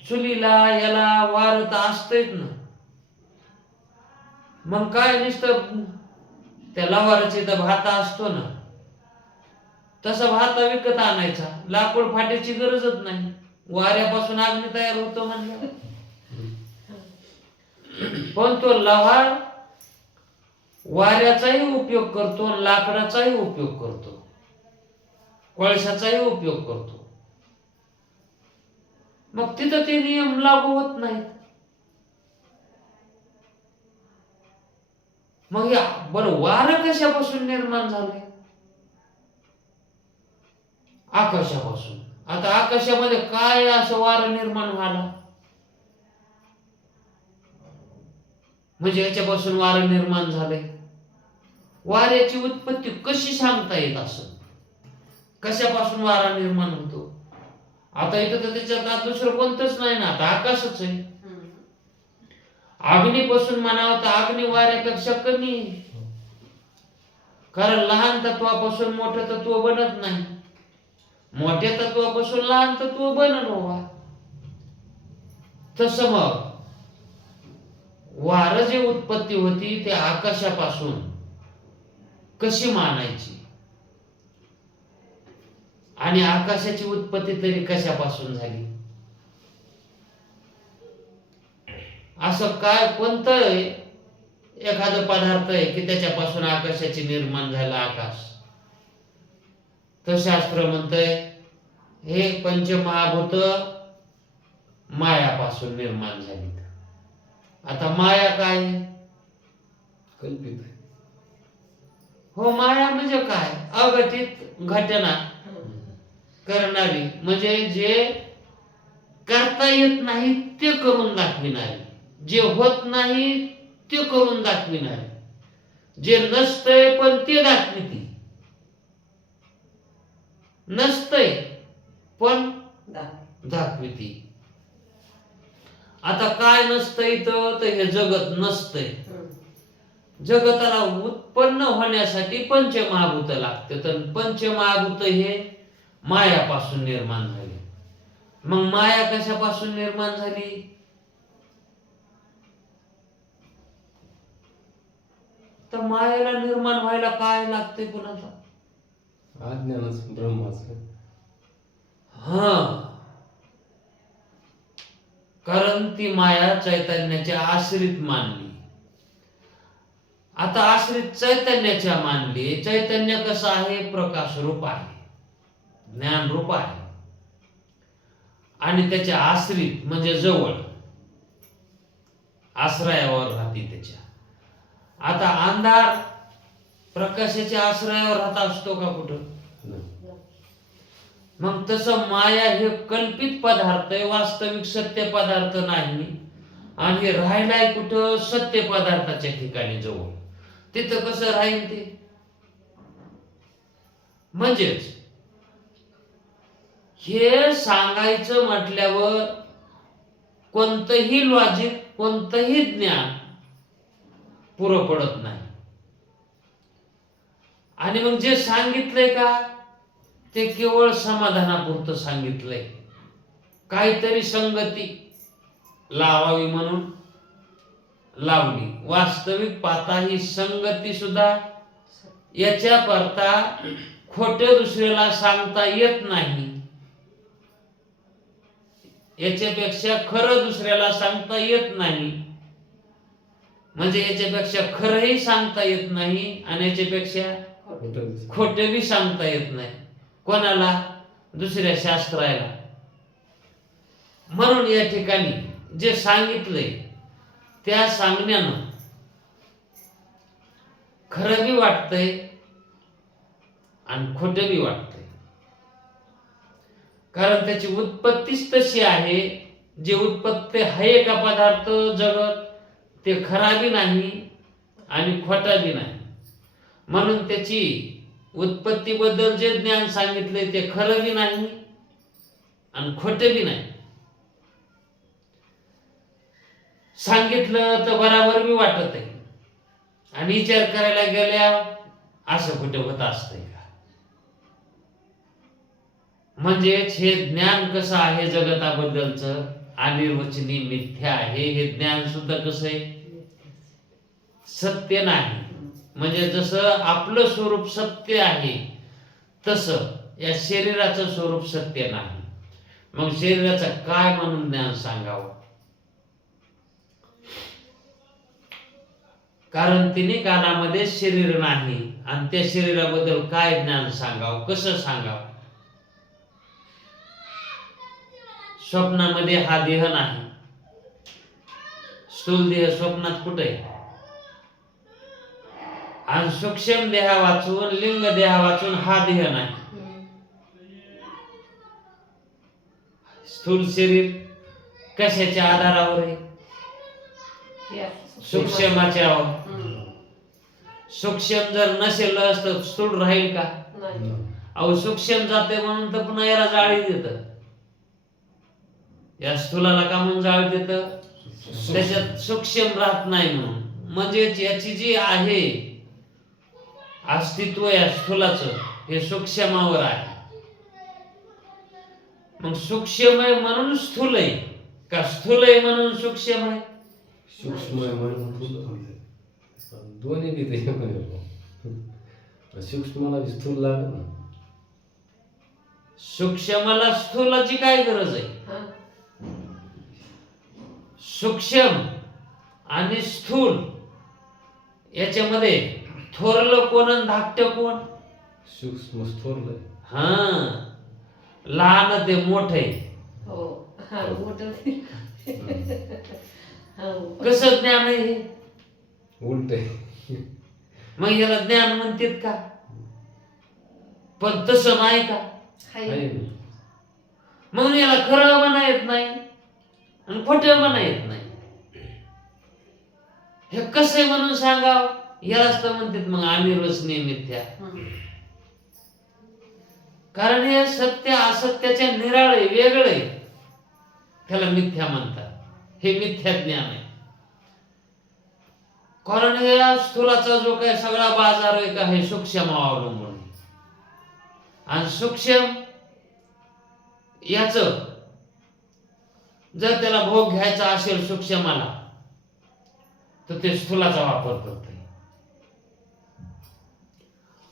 चुलीला याला वारत असतेच ना. मग काय नुसतं त्या लवाराची तर भाता असतो ना, तसा भाता विकत आणायचा. लाकूड फाट्याची गरजच नाही. वाऱ्यापासून अग्नी तयार होतो म्हणलं. पण तो लव्हार वाऱ्याचाही उपयोग करतो, लाकडाचाही उपयोग करतो, कोळशाचाही उपयोग करतो. मग तिथं ते नियम लागू होत नाहीत. मग बरं वारं कशापासून निर्माण झालंय? आकाशापासून. आता आकाशामध्ये काय असं वारं निर्माण व्हायला? म्हणजे याच्यापासून वारं निर्माण झालंय. वाऱ्याची उत्पत्ती कशी सांगता येत असं? कशापासून वारा निर्माण होतो? आता इथं तर त्याच्यात दुसरं कोणतंच नाही ना. आता आकाशच आहे. अग्नीपासून म्हणावं तर अग्नी वाऱ्यापेक्षा कमी आहे. कारण लहान तत्वापासून मोठं तत्व बनत नाही. मोठ्या तत्वापासून लहान तत्व बनन व्हावा. तसं मग वारं जे उत्पत्ती होती ते आकाशापासून कशी मानायची? आणि आकाशाची उत्पत्ती तरी कशापासून झाली? असं काय कोणतं एखादं पदार्थ आहे की त्याच्यापासून आकाशाची निर्माण झालं आकाश? तर शास्त्र म्हणतंय हे पंचमहाभूत मायापासून निर्माण झाली. आता माया काय आहे? कल्पित आहे. हो, माया म्हणजे काय? अघटित घटना करणारी, म्हणजे जे करता येत नाही ते करून दाखविणारी, जे होत नाही ते करून दाखविणारी, जे नसतंय पण ते दाखविती, नसतंय पण दाखविती. आता काय नसतंय इथं? तर हे जगत नसतंय. जगताला उत्पन्न होण्यासाठी पंचमहाभूत लागते, तर पंचमहाभूत हे मायापासून निर्माण झाले. मग माया कशापासून निर्माण झाली? तर मायाला निर्माण व्हायला काय लागते कुणाचा? अज्ञानच ब्रह्माचं. हा, कारण ती माया चैतन्याच्या आश्रित मानली. आता आश्रित चैतन्याच्या मानली. चैतन्य कसं आहे? प्रकाश रूप आहे, ज्ञान रूप आहे, आणि त्याच्या आश्रित म्हणजे जवळ, आश्रयावर राहते त्याच्या. आता अंधार प्रकाशाच्या आश्रयावर राहत असतो का कुठं? मग तसं माया हे कल्पित पदार्थ आहे, वास्तविक सत्य पदार्थ नाही. आणि राहिलाय कुठं? सत्य पदार्थाच्या ठिकाणी जवळ. तिथं कसं राहील ते? म्हणजेच हे सांगायचं म्हटल्यावर कोणतंही लॉजिक, कोणतंही ज्ञान पुरं पडत नाही. आणि मग जे सांगितलंय का ते केवळ समाधानापुरतं सांगितलंय, काहीतरी संगती लावावी म्हणून लावली. वास्तविक पाहता ही संगती सुद्धा याच्या करता खोटं दुसऱ्याला सांगता येत नाही, याच्यापेक्षा खरं दुसऱ्याला सांगता येत नाही. म्हणजे याच्यापेक्षा खरंही सांगता येत नाही आणि याच्यापेक्षा खोटं बी सांगता येत नाही. कोणाला? दुसऱ्या शास्त्राला. म्हणून या ठिकाणी जे सांगितलंय त्या सांगण्यानं खरं बी वाटतंय आणि खोटं बी वाटतंय, कारण त्याची उत्पत्तीच तशी आहे. जे उत्पत्ती आहे का पदार्थ जगत, ते खरा बी नाही आणि खोटा बी नाही. म्हणून त्याची उत्पत्तीबद्दल जे ज्ञान सांगितलंय ते खरं बी नाही आणि खोटं बी नाही. सांगितलं तर बराबर बी वाटत आहे आणि विचार करायला गेल्या असं कुठं होत असतंय का? म्हणजेच हे ज्ञान कसं आहे जगताबद्दलचं? अनिर्वचनीय मिथ्या आहे. हे ज्ञान सुद्धा कसं आहे? सत्य नाही. म्हणजे जसं आपलं स्वरूप सत्य आहे तसं या शरीराचं स्वरूप सत्य नाही. मग शरीराचं काय म्हणून ज्ञान सांगावं? कारण तिने कानामध्ये शरीर नाही आणि त्या शरीराबद्दल काय ज्ञान सांगावं, कसं सांगावं? स्वप्नामध्ये हा देह नाही. स्थूल देह स्वप्नात कुठे? आणि सूक्ष्म देहा वाचून, लिंग देहा वाचून हा देह नाही. स्थूल शरीर कशाच्या आधारावर आहे? सूक्ष्माच्यावर. सूक्ष्म जर नसेल तर स्थूल राहील का? अहो, सूक्ष्म जाते म्हणून तर पुन्हा याला जाळी देत. या स्थूलाला का म्हणून जाळी देत? त्याच्यात सूक्ष्म राहत नाही म्हणून. म्हणजेच याची जी आहे अस्तित्व या स्थूलाचं हे सूक्ष्मावर आहे. मग सूक्ष्म आहे म्हणून स्थूल आहे का स्थूल आहे म्हणून सूक्ष्म आहे? सूक्ष्म आहे म्हणून दोन्ही बी ते सूक्ष्माला बी स्थूल लागत ना. सूक्ष्माला स्थूलाची काय गरज आहे? सूक्ष्म आणि स्थूल याच्यामध्ये थोरलं कोण आणि धाकटं कोण? सूक्ष्म स्थूल. हा, लहान ते मोठे. कसं ज्ञान आहे हे? उलट आहे. मग याला ज्ञान म्हणतात का? पण तसं नाही का? आहे ना. म्हणून याला खरं म्हणा येत नाही आणि खोटं म्हणा येत नाही. हे कसं आहे म्हणून सांगाव, यालाच तर म्हणतात मग अनिर्वचनीय मिथ्या. कारण हे सत्य असत्याच्या निराळे वेगळे, त्याला मिथ्या म्हणतात. हे मिथ्या ज्ञान आहे. कारण हे स्थूलाचा जो काही सगळा बाजार आहे का, हे सूक्ष्म अवलंबून आहे. आणि सूक्ष्म याच जर त्याला भोग घ्यायचा असेल सूक्ष्माला, तर ते स्थूलाचा वापर करते.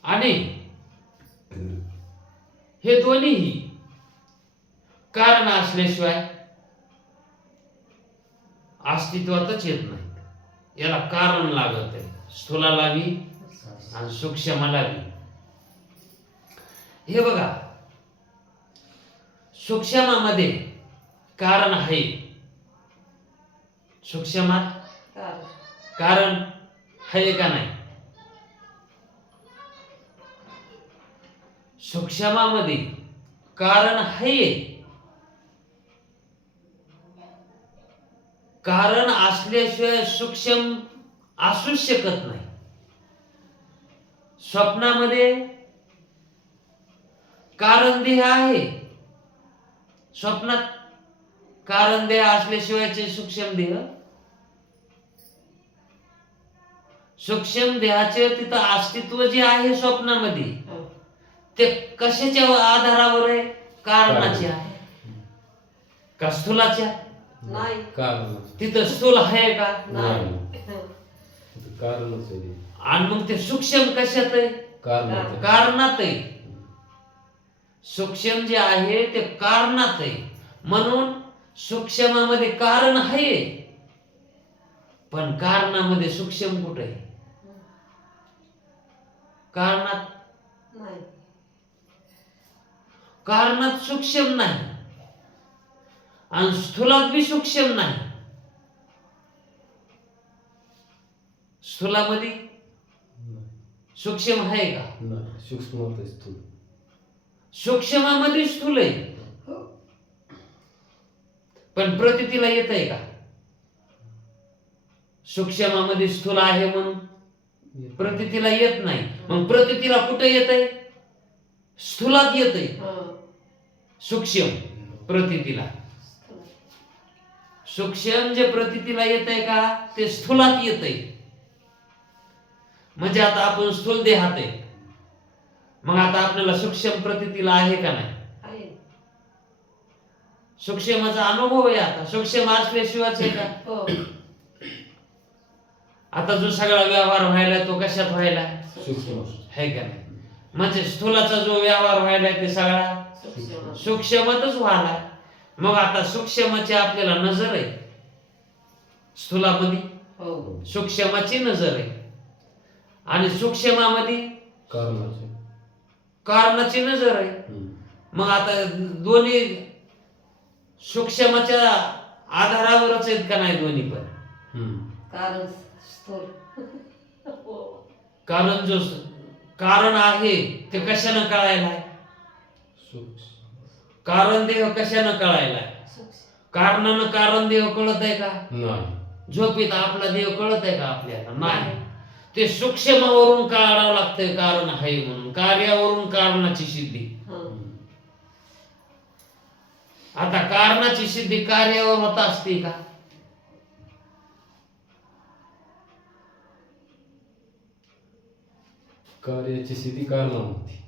आणि हे दोन्हीही कारण असल्याशिवाय अस्तित्वातच येत नाही. याला कारण लागत आहे, स्थूलाला बी आणि सूक्ष्माला बी. हे बघा, सूक्ष्मामध्ये कारण आहे. सूक्ष्मात कारण आहे का नाही? सूक्ष्मामध्ये कारण आहे. कारण असल्याशिवाय सूक्ष्म असूच शकत नाही. स्वप्नामध्ये कारण देह आहे. स्वप्नात कारण देह असल्याशिवायचे सूक्ष्म देह, सूक्ष्म देहाचे तिथं अस्तित्व जे आहे स्वप्नामध्ये, ते कशाच्या आधारावर आहे? कारणाचे आहे का स्थूलाच्या? नाही. कारण तिथं स्थूल आहे का? नाही. कारणच आहे. आणि मग ते सूक्ष्म कशात आहे? कारण कारणात आहे. सूक्ष्म जे आहे ते कारणात आहे. म्हणून सूक्ष्मामध्ये कारण आहे, पण कारणामध्ये सूक्ष्म कुठे आहे? कारणात नाही. कारणात सूक्ष्म नाही आणि स्थूलात बी सूक्ष्म नाही. स्थूलामध्ये सूक्ष्म आहे का? नाही. सूक्ष्म स्थूल. सूक्ष्मामध्ये स्थूल आहे, पण प्रतीतीला येत आहे का? सूक्ष्मामध्ये स्थूल आहे म्हणून प्रतीतीला येत नाही. मग प्रतीतीला कुठे येत आहे? स्थूलात येत आहे. सूक्ष्म प्रतीतीला, सूक्ष्म जे प्रतीतीला येत आहे का, ते स्थूलात येत आहे. म्हणजे आता आपण स्थूल देहात आहे, मग आता आपल्याला सूक्ष्म प्रतीतीला आहे का नाही? सूक्ष्माचा अनुभव आहे. आता सूक्ष्म असल्याशिवायच आहे का? आता जो सगळा व्यवहार व्हायला तो कशात व्हायला? सूक्ष्म आहे का नाही? म्हणजे स्थूलाचा जो व्यवहार व्हायला ते सगळा सूक्ष्मातच व्हायला. मग आता सूक्ष्माची आपल्याला नजर आहे. स्थूलामध्ये सूक्ष्माची नजर आहे आणि सूक्ष्मामध्ये कारणाची नजर आहे. मग आता दोन्ही सूक्ष्माच्या आधारावरच आहेत का नाही? दोन्ही पण कारण स्थूल. कारण जो कारण आहे ते कशानं कळायला? कारण देह कशानं कळायला? कारणानं कारण देह कळत आहे का? नाही. झोपेत आपला देह कळत आहे का आपल्याला? नाही. ते सूक्ष्मावरून काढावं लागतंय कारण आहे म्हणून. कार्यावरून कारणाची सिद्धी. आता कारणाची सिद्धी कार्यावर होत असते का? कार्याची सिद्धी कारणामध्ये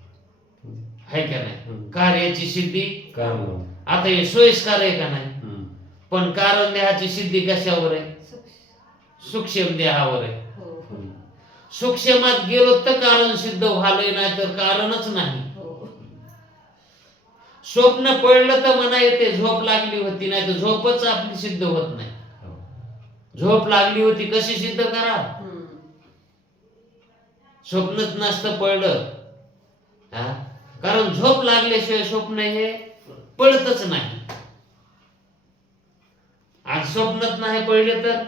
आहे का नाही? कार्याची सिद्धी कारण. आता हे सोयीस्कर आहे का नाही? पण कारण देहाची सिद्धी कशावर आहे? सूक्ष्म देहावर आहे. सूक्ष्मात गेलो तर कारण सिद्ध व्हालंय, नाही तर कारणच नाही. स्वप्न पडलं तर म्हणा येते झोप लागली होती, नाही तर झोपच आपली सिद्ध होत नाही. झोप लागली होती कशी सिद्ध करा? स्वप्नच नसतं पडलं. कारण झोप लागल्याशिवाय स्वप्न हे पडतच नाही. आज आणि स्वप्नात नाही पडले तर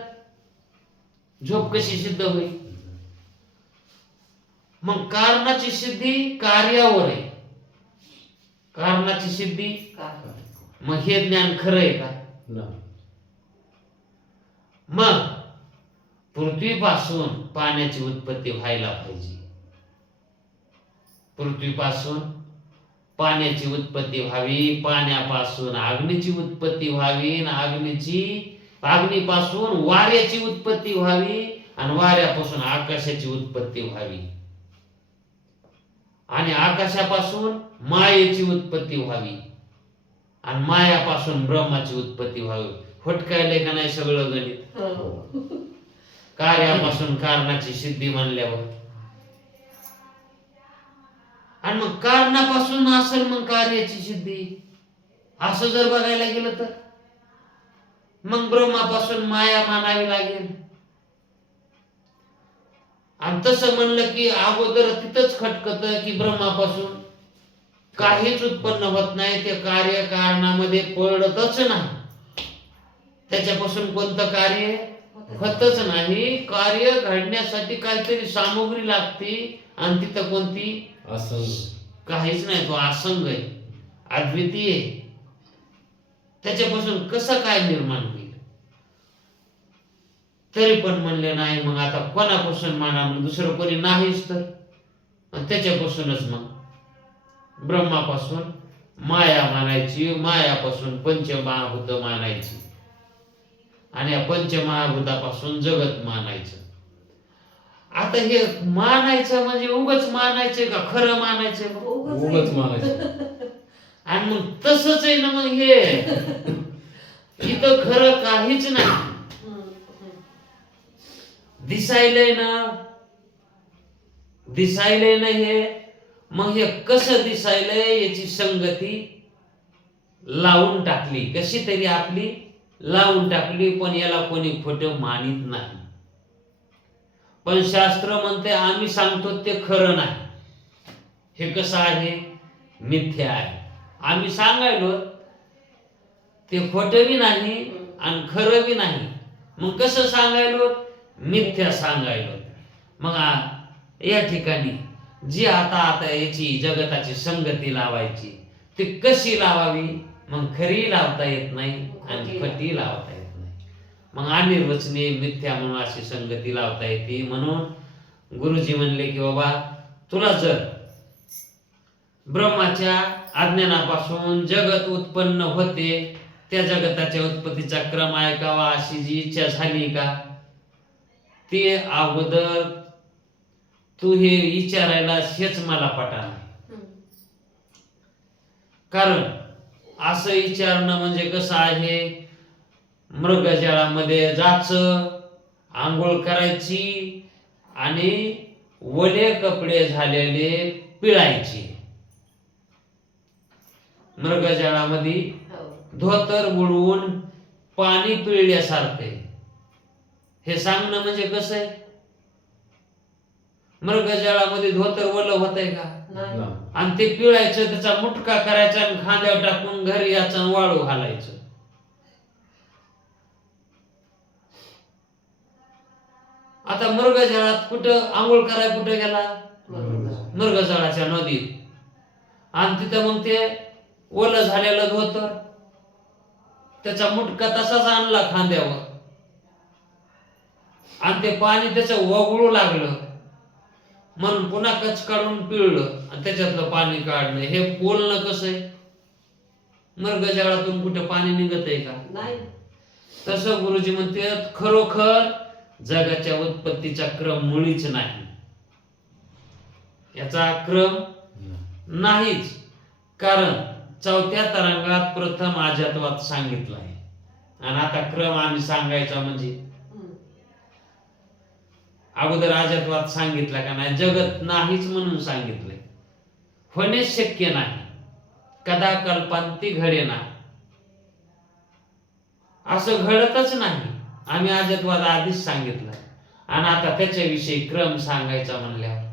झोप कशी सिद्ध होईल? मग कारणाची सिद्धी कार्यावर आहे. कारणाची सिद्धी, मग हे ज्ञान खरं आहे का? नाही. मग पृथ्वीपासून पाण्याची उत्पत्ती व्हायला पाहिजे. पृथ्वीपासून पाण्याची उत्पत्ती व्हावी, पाण्यापासून अग्नीची उत्पत्ती व्हावी, आणि अग्नीपासून वाऱ्याची उत्पत्ती व्हावी, आणि वाऱ्यापासून आकाशाची उत्पत्ती व्हावी, आणि आकाशापासून मायेची उत्पत्ती व्हावी, आणि मायापासून ब्रह्माची उत्पत्ती व्हावी. फटकायले का नाही सगळं गणित? कार्यापासून कारणाची सिद्धी मानल्यावर, आणि मग कारणापासून असेल मग कार्याची सिद्धी, असं जर बघायला गेलं तर मग ब्रह्मापासून माया मानावी लागेल. आणि तसं म्हणलं की अगोदर तिथंच खटकत की ब्रह्मापासून काहीच उत्पन्न होत नाही, ते कार्य कारणामध्ये पडतच नाही. त्याच्यापासून कोणतं कार्य होतच नाही. कार्य घडण्यासाठी काहीतरी सामग्री लागते, आणि तिथं कोणती? असं काहीच नाही. तो असंग आहे, अद्वितीय आहे. त्याच्यापासून कसं काय निर्माण होईल? तरी पण म्हणले नाही. मग आता कोणापासून माना? दुसरं कोणी नाहीच तर त्याच्यापासूनच मग ब्रह्मापासून माया मानायची, मायापासून पंचमहाभूत मानायची, आणि या पंचमहाभूतापासून जगत मानायचं. आता हे मानायचं म्हणजे उगाच मानायचंय का खरं मानायचंय? उगाच मानायचं. आणि मग तसंच आहे ना. मग हे इथं खरं काहीच नाही. दिसायलंय ना हे. मग हे कसं दिसायलंय याची संगती लावून टाकली, कशी तरी आपली लावून टाकली, पण याला कोणी खोटं मानित नाही. पण शास्त्र म्हणते आम्ही सांगतो ते खरं नाही. हे कसं आहे? मिथ्या आहे. आम्ही सांगायलो ते खोटं बी नाही आणि खरं बी नाही. मग कसं सांगायलो? मिथ्या सांगायलो. मग या ठिकाणी जी आता याची जगताची संगती लावायची, ती कशी लावावी? मग खरी लावता येत नाही आणि खोटी लावता येत नाही. मग अनिर्वचनीय मिथ्या म्हणून अशी संगती लावता येते. म्हणून गुरुजी म्हणले की बाबा, तुला जर ब्रह्माच्या अज्ञानापासून जगत उत्पन्न होते, त्या जगताच्या उत्पत्तीचा क्रम ऐकावा अशी जी इच्छा झाली का, ते अगोदर तू हे विचारायला हेच मला पटाना. कारण असं विचारणं म्हणजे कसं आहे? मृगजळामध्ये जायचं, आंघोळ करायची, आणि ओले कपडे झालेले पिळायचे. मृगजळामध्ये धोतर बुडवून पाणी पिळल्यासारखं. हे सांगणं म्हणजे कसं आहे? मृगजळामध्ये धोतर ओलं होतंय का? आणि ते पिळायचं, त्याचा मुटका करायचा, आणि खांद्यावर टाकून घरी याचं आणि वाळू घालायचं. आता मृगजळात कुठं आंघोळ करायला कुठं गेला? मृगजळाच्या नदीत. आणि तिथं मग ते ओलं झालेलं धोतर, त्याचा मुटका तसाच आणला खांद्यावर, आणि ते पाणी त्याचं वगळू लागलं, म्हणून पुन्हा कच काढून पिळलं, आणि त्याच्यातलं पाणी काढलं. हे बोलणं कसं आहे? मृगजळातून कुठे पाणी निघत आहे का? नाही. तसं गुरुजी म्हणते खरोखर जगाच्या उत्पत्तीचा क्रम मुळीच नाही. याचा क्रम नाहीच. कारण चौथ्या तरंगात प्रथम अजातवाद सांगितला आहे, आणि आता क्रम आम्ही सांगायचा म्हणजे अगोदर अजातवाद सांगितला का नाही? जगत नाहीच म्हणून सांगितलंय. होणे शक्य नाही, कदा कल्पांती घडेना, असं घडतच नाही. आम्ही अजातवाद आधीच सांगितलं, आणि आता त्याच्याविषयी क्रम सांगायचा म्हणल्यावर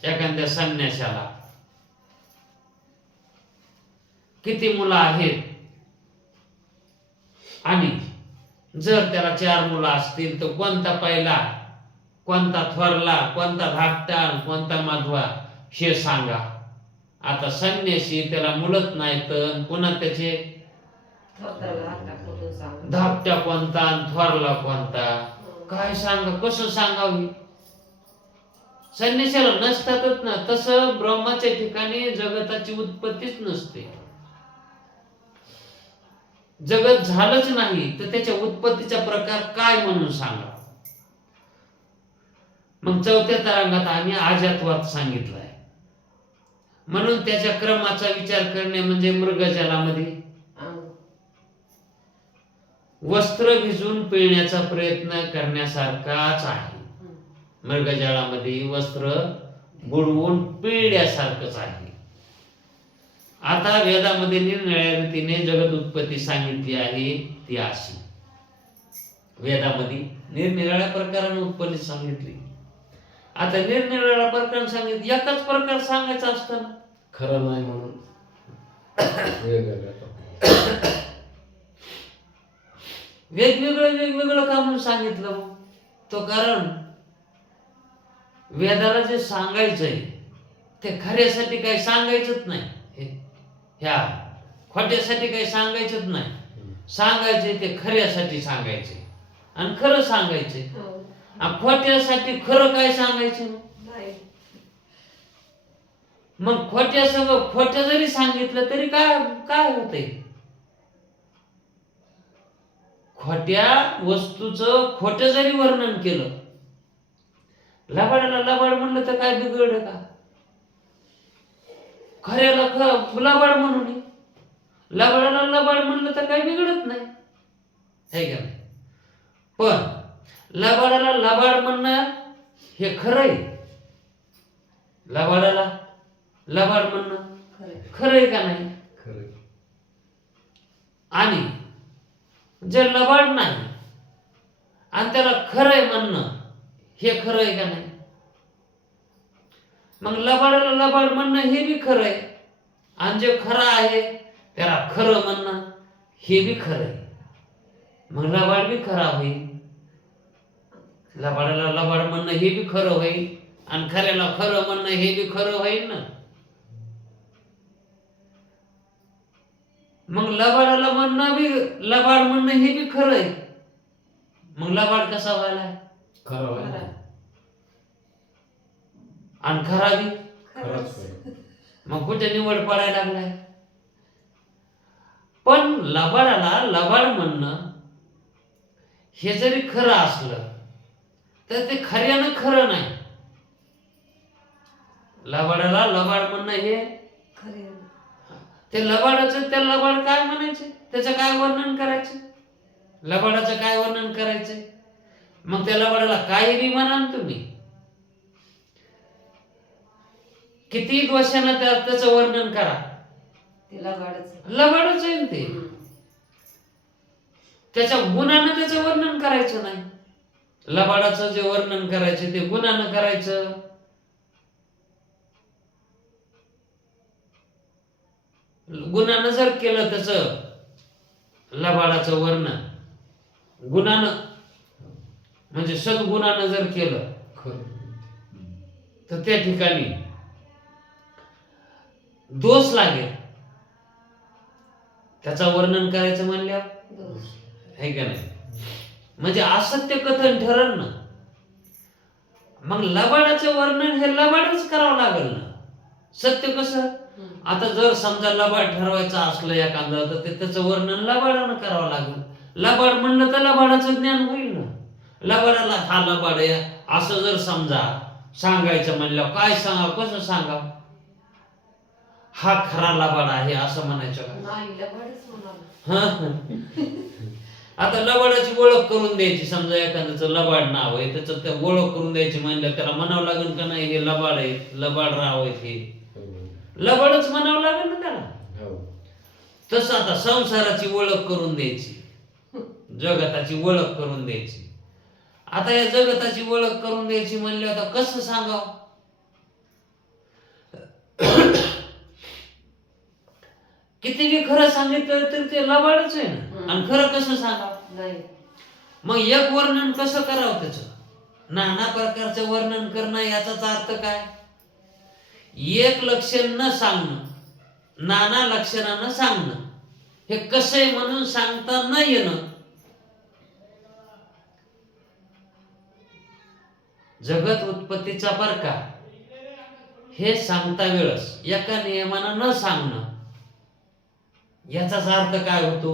एखाद्या संन्याशाला किती मुलं आहेत आणि जर त्याला 4 मुलं असतील तर कोणता पहिला, कोणता थोरला, कोणता धाकटा, कोणता मधवा हे सांगा. आता संन्यासी त्याला मुलत नाही तर पुन्हा त्याचे थोरला धाकटा कुठून सांगू? धाकटा कोणता आणि थोरला कोणता काय सांगा, कसं सांगावी. संन्यासाला नसतातच ना. तसं ब्रह्माच्या ठिकाणी जगताची उत्पत्तीच नसते. जगत झालंच नाही तर त्याच्या उत्पत्तीचा प्रकार काय म्हणून सांगा. मग 4थ्या तरंगात आम्ही अजातवाद सांगितलाय. म्हणून त्याच्या क्रमाचा विचार करणे म्हणजे मृगजलामध्ये वस्त्र भिजून पिळण्याचा प्रयत्न करण्यासारखाच आहे. मृगजळामध्ये वस्त्र बुडवून पिळण्यासारखंच आहे. आता वेदामध्ये निरनिराळ्या रीतीने जगत उत्पत्ती सांगितली आहे ती अशी. वेदामध्ये निरनिराळ्या प्रकाराने उत्पत्ती सांगितली. आता निरनिराळ्या प्रकार सांगितले, एकच प्रकार सांगायचा असताना खरं नाही म्हणून वेगवेगळ्या वेगवेगळं का म्हणून सांगितलं मग? तो कारण वेदाला जे सांगायचंय ते खऱ्यासाठी काही सांगायचंच नाही. ह्या खोट्यासाठी काही सांगायचंच नाही. सांगायचे ते खऱ्यासाठी सांगायचे आणि खरं सांगायचे. आणि खोट्यासाठी खरं काय सांगायचे? नाही. मग खोट्या सगळं खोटं जरी सांगितलं तरी काय काय होतंय? खोट्या वस्तूचं खोटं जरी वर्णन केलं, लबाडाला लबाड म्हणलं तर काय बिघडलं का? खऱ्याला लबाड म्हणू नये, लबाडाला लबाड म्हणलं तर काय बिघडत नाही, है का नाही? पण लबाडाला लबाड म्हणणं हे खरंय. लबाडाला लबाड म्हणणं खरंय का नाही? खरं. आणि जे लबाड नाही आणि त्याला खरंय म्हणणं हे खरंय का नाही? मग लबाडाला लबाड म्हणणं हे बी खरंय आणि जे खरं आहे त्याला खरं म्हणणं हे बी खरंय. मग लबाड बी खरा होईल, लबाडाला लबाड म्हणणं हे बी खरं होईल आणि खऱ्याला खरं म्हणणं हे बी खरं होईल ना. मग लबाडाला म्हणणं बी लबाड म्हणणं हे बी खरं आहे. मग लबाड कसा व्हायला? खरं आहे. आणि खरा बी खरंच आहे. मग कुठे निवड पडायला लागलाय? पण लबाडाला लबाड म्हणणं हे जरी खरं असलं तर ते खऱ्यानं खरं नाही. लबाडाला लबाड म्हणणं हे खरे. ते लबाडाचं, त्या लबाड काय म्हणायचे, त्याचं काय वर्णन करायचं, लबाडाचं काय वर्णन करायचंय? मग त्या लबाडाला काही बी म्हणा ना तुम्ही, किती दोषानं त्याचं वर्णन करा, ते लबाडच. लबाडच आहे ते. त्याच्या गुणानं त्याचं वर्णन करायचं नाही. लबाडाचं जे वर्णन करायचं ते गुणानं करायचं. गुणानं जर केलं त्याचं लबाडाचं वर्णन, गुणानं म्हणजे सद्गुणानं जर केलं खरं. तर त्या ठिकाणी दोष लागेल. त्याचं वर्णन करायचं म्हणल्यावर है का नाही? म्हणजे असत्य कथन ठरण ना. मग लबाडाचं वर्णन हे लबाडच करावं लागेल ना. सत्य कसं? आता जर समजा लबाड ठरवायचं असलं एखादं तर ते त्याचं वर्णन लबाडानं करावं लागेल. लबाड म्हणलं तर लबाडाचं ज्ञान होईल ना. लबाडाला हा लबाड आहे असं जर समजा सांगायचं म्हणलं, काय सांगा, कसं सांगा? हा खरा लबाड आहे असं म्हणायचं का? नाही, लबाडच म्हणावं. आता लबाडाची ओळख करून द्यायची. समजा एखाद्याचं लबाड नाव आहे, त्याचं त्या ओळख करून द्यायची म्हणलं त्याला म्हणावं लागेल का नाही हे लबाड आहे, लबाड राव आहे, हे लबाडच म्हणावं लागेल ना त्याला. तसं आता संसाराची ओळख करून द्यायची, जगताची ओळख करून द्यायची. आता या जगताची ओळख करून द्यायची म्हणले आता कसं सांगावं? किती बी खरं सांगितलं तर ते लबाडच आहे ना. आणि खरं कसं सांगा? नाही. मग एक वर्णन कसं करावं त्याचं? नाना प्रकारचं वर्णन करणं याचाच अर्थ काय? एक लक्षण न सांगणं, नाना लक्षणानं सांगणं, हे कसं आहे म्हणून सांगता न येणं. जगत उत्पत्तीचा प्रकार हे सांगता वेळस एका नियमानं न सांगणं, याचाच अर्थ काय होतो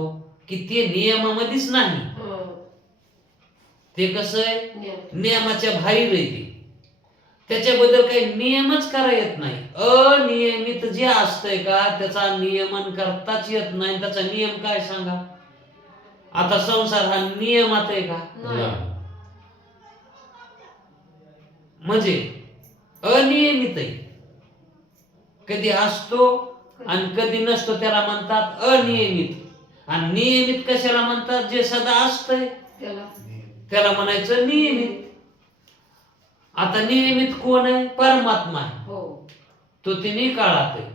की ते नियमामध्येच नाही. ते कसं आहे? नियमाच्या बाहेर येते. त्याच्याबद्दल काही नियमच करा येत नाही. अनियमित जे असतंय का त्याचा नियमन करताच येत नाही. त्याचा नियम काय सांगा? आता संसार हा नियमात आहे का? म्हणजे अनियमित आहे. कधी असतो आणि कधी नसतो, त्याला म्हणतात अनियमित. आणि नियमित कशाला म्हणतात? जे सदा असतंय त्याला म्हणायचं नियमित. आता नियमित कोण आहे? परमात्मा आहे. तो तिन्ही काळात आहे.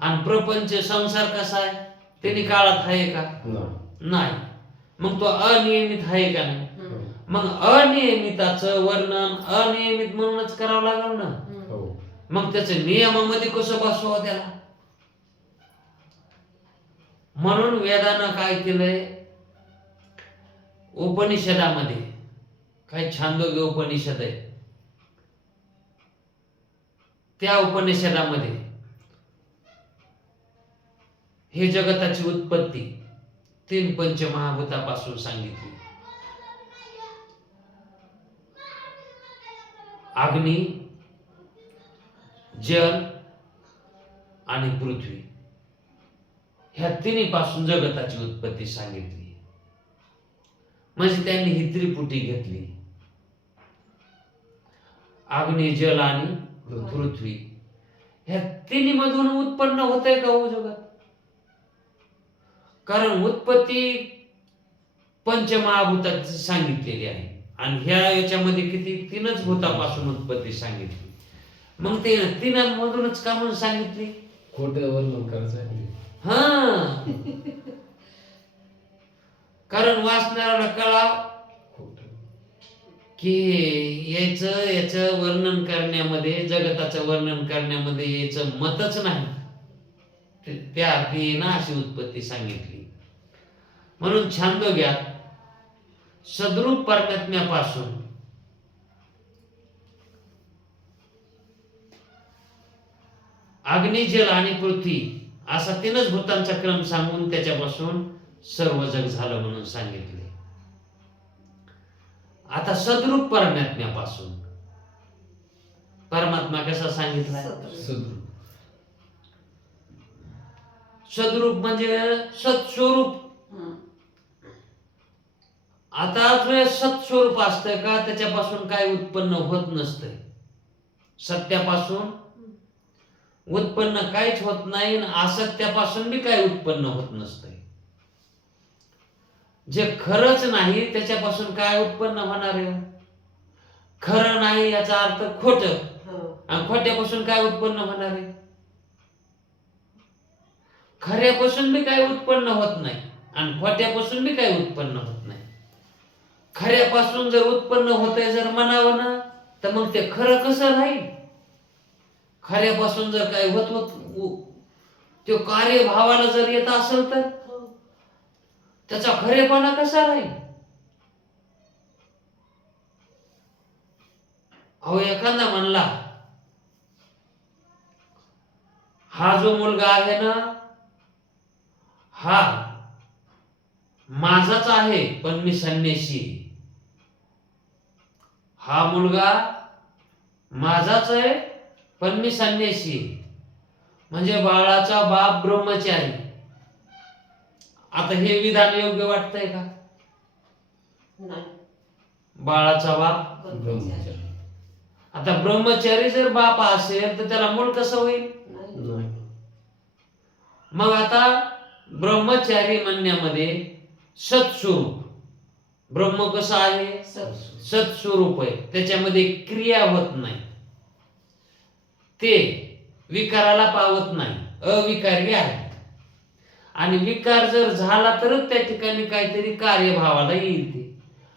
आणि प्रपंच संसार कसा आहे? तिन्ही काळात आहे का? नाही. मग तो अनियमित आहे का नाही? मग अनियमिताचं वर्णन अनियमित म्हणूनच करावं लागेल ना. मग त्याच्या नियमामध्ये कसं बसवावं त्याला? म्हणून वेदानं काय केलंय? उपनिषदामध्ये काही छांदोग्य उपनिषद आहे, त्या उपनिषदामध्ये हे जगताची उत्पत्ती 3 पंचमहाभूतापासून सांगितली. अग्नी, जल आणि पृथ्वी, ह्या तिन्ही पासून जगताची उत्पत्ती सांगितली. म्हणजे त्यांनी ही त्रिपुटी घेतली. अग्नी, जल आणि पृथ्वी, ह्या तिन्ही मधून उत्पन्न होतंय का हो जगत? कारण उत्पत्ती पंचमहाभूताची सांगितलेली आहे आणि ह्या याच्यामध्ये किती? 3च भूतापासून उत्पत्ती सांगितली. मग ते 3मधूनच का म्हणून सांगितली? खोटं वर्णन करायचं. हा, कारण वाचणाऱ्याला कळाव की याचं वर्णन करण्यामध्ये, जगताचं वर्णन करण्यामध्ये याचं मतच नाही. त्या अर्थी ना अशी उत्पत्ती सांगितली. म्हणून छांदोग्यात सद्रूप परमात्म्यापासून अग्नी, जल आणि पृथ्वी असा 3च भूतांचा क्रम सांगून त्याच्यापासून सर्व जग झालं म्हणून सांगितले. आता सद्रूप परमात्म्यापासून परमात्मा कसा सांगितला? सद्रूप म्हणजे सत्स्वरूप. आता जे सत्स्वरूप असतंय का त्याच्यापासून काय उत्पन्न होत नसतंय. सत्यापासून उत्पन्न काहीच होत नाही आणि असत्यापासून बी काही उत्पन्न होत नसतंय. जे खरंच नाही त्याच्यापासून काय उत्पन्न होणार आहे? खरं नाही याचा अर्थ खोटं. आणि खोट्यापासून काय उत्पन्न होणार आहे? खऱ्यापासून बी काय उत्पन्न होत नाही आणि खोट्यापासून बी काय उत्पन्न होत नाही. खऱ्यापासून जर उत्पन्न होतंय जर म्हणावं ना, तर मग ते खरं कसं राहील? खऱ्यापासून जर काय होत ते कार्यभावाला जर येत असेल तर त्याचा खरेपणा कसा राहील? अहो, एखादा म्हणला हा जो मुलगा आहे ना हा माझाच आहे पण मी संन्यासी. हा मुलगा माझाच आहे पण मी संन्यासी. म्हणजे बाळाचा बाप ब्रह्मचारी. आता हे विधान योग्य वाटतंय का? बाळाचा बाप ब्रह्मचारी. आता ब्रह्मचारी जर बाप असेल तर त्याला मूल कसं होईल? मग आता ब्रह्मचारी म्हणण्यामध्ये सत्स्वरूप, ब्रह्म कसं आहे? सत्स्वरूप आहे. त्याच्यामध्ये क्रिया होत नाही, ते विकाराला पावत नाही, अविकारी आहे. आणि विकार जर झाला तरच त्या ठिकाणी काहीतरी कार्यभावाला येईल ते.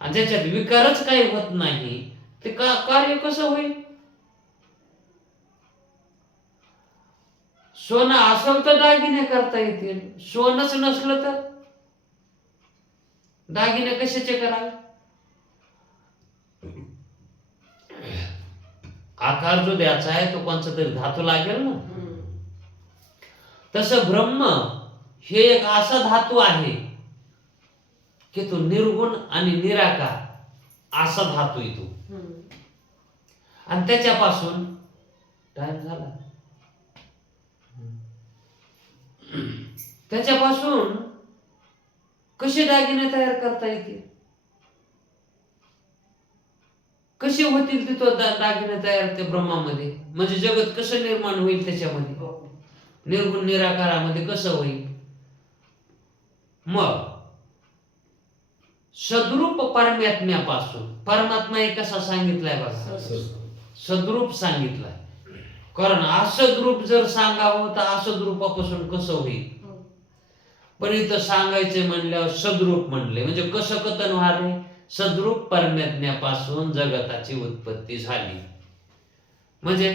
आणि ज्याच्यात विकारच काही होत नाही ते कार्य कसं होईल? सोनं असेल तर दागिने करता येतील, सोनच नसलं तर दागिने कशाचे करावे? आकार जो द्यायचा आहे तो कोणता तरी धातू लागेल ना. तसं ब्रह्म हे एक असा धातू आहे की तो निर्गुण आणि निराकार असा धातू येतो. आणि त्याच्यापासून टाइम झाला, त्याच्यापासून कसे दागिने तयार करता येतील, कसे होतील तिथं दागिने तयार त्या ब्रह्मामध्ये? म्हणजे जगत कसं निर्माण होईल त्याच्यामध्ये, निर्गुण निराकारामध्ये कसं होईल? मग सद्रूप परमात्म्यापासून, परमात्मा हे कसा सांगितलाय बघा, सद्रूप सांगितलाय. कारण असद्रूप जर सांगावं तर असद्रूपापासून कसं होईल? पण इथं सांगायचे म्हणल्यावर सद्रूप म्हणले म्हणजे कसं कथन व्हावे? सद्रूप परमात्म्यापासून जगताची उत्पत्ती झाली. म्हणजे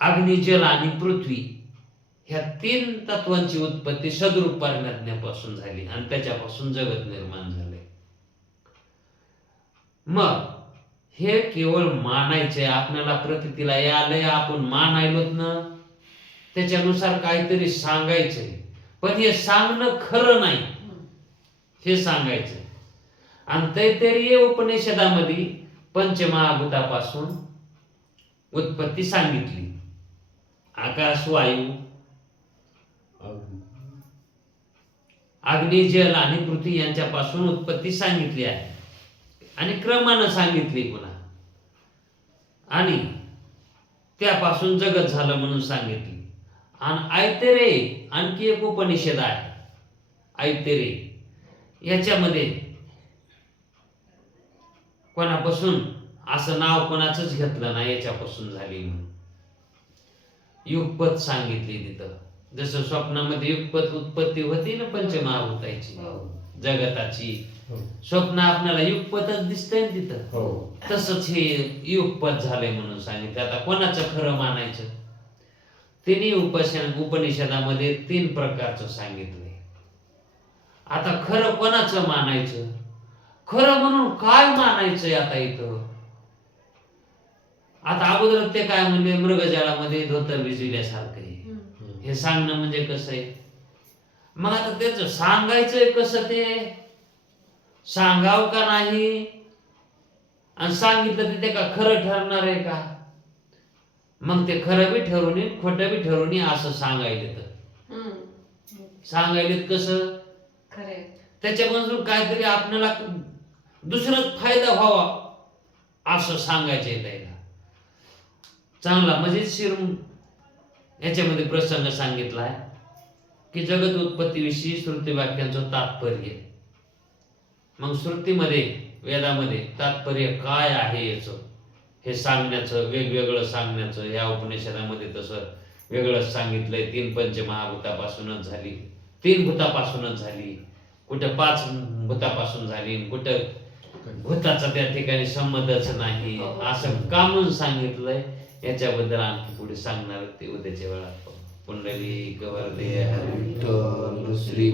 अग्नी, जल आणि पृथ्वी ह्या 3 तत्वांची उत्पत्ती सद्रूप परमात्म्यापासून झाली आणि त्याच्यापासून जगत निर्माण झाले. मग हे केवळ मानायचे, आपल्याला प्रतीला आलंय, आपण मानायलोत ना, त्याच्यानुसार काहीतरी सांगायचंय. पण हे सांगणं खरं नाही, हे सांगायचं. आणि तैत्तिरीय उपनिषदामध्ये पंचमहाभूतापासून उत्पत्ती सांगितली. आकाश, वायू, अग्नी, जल आणि पृथ्वी यांच्यापासून उत्पत्ती सांगितली आहे आणि क्रमानं सांगितली पुन्हा. आणि त्यापासून जगत झालं म्हणून सांगितली. आणि ऐतेरे आणखी एक उपनिषद आहे, ऐतेरे. याच्यामध्ये कोणापासून असं नाव कोणाचंच घेतलं नाही, याच्यापासून झाली म्हणून युगपत सांगितली तिथं. जसं स्वप्नामध्ये युगपत उत्पत्ती होती ना पंचमहाभूताची, जगताची. स्वप्न आपल्याला युगपतच दिसतंय तिथं, तसंच हे युगपत झालंय म्हणून सांगितलं. आता कोणाचं खरं मानायचं? तिन्ही उपनिषदामध्ये 3 प्रकारचं सांगितलंय. आता खरं कोणाचं मानायचं? खरं म्हणून काय मानायचंय आता इथं? आता अगोदर ते काय म्हणले, मृगजाळामध्ये धोतर भिजविल्यासारखं आहे. हे सांगणं म्हणजे कसं आहे? मग आता त्याच सांगायचंय कसं? ते सांगाव का नाही? आणि सांगितलं ते का खरं ठरणार आहे का? मग ते खरं बी ठरून येईल, खोटं बी ठरून येईल असं सांगायले. तर सांगायलेत कसं? त्याच्यापासून काहीतरी आपल्याला दुसराच फायदा व्हावा असं सांगायचंय त्याला. चांगला मजेशीर याच्यामध्ये प्रसंग सांगितलाय की जगत उत्पत्तीविषयी श्रुती वाक्यांचं तात्पर्य. मग श्रुतीमध्ये, वेदामध्ये तात्पर्य काय आहे याचं, हे सांगण्याचं, वेगवेगळं सांगण्याचं. या उपनिषदामध्ये तसं वेगळंच सांगितलंय. 3 पंचमहाभूतापासूनच झाली, 3 भूतापासूनच झाली, कुठं 5 भूतापासून झाली, कुठं भूताचा त्या ठिकाणी संबंधच नाही, असं का म्हणून सांगितलंय. याच्याबद्दल आणखी पुढे सांगणार ते उद्याच्या वेळात. पुंडलिक वरदे हरी विठ्ठल श्री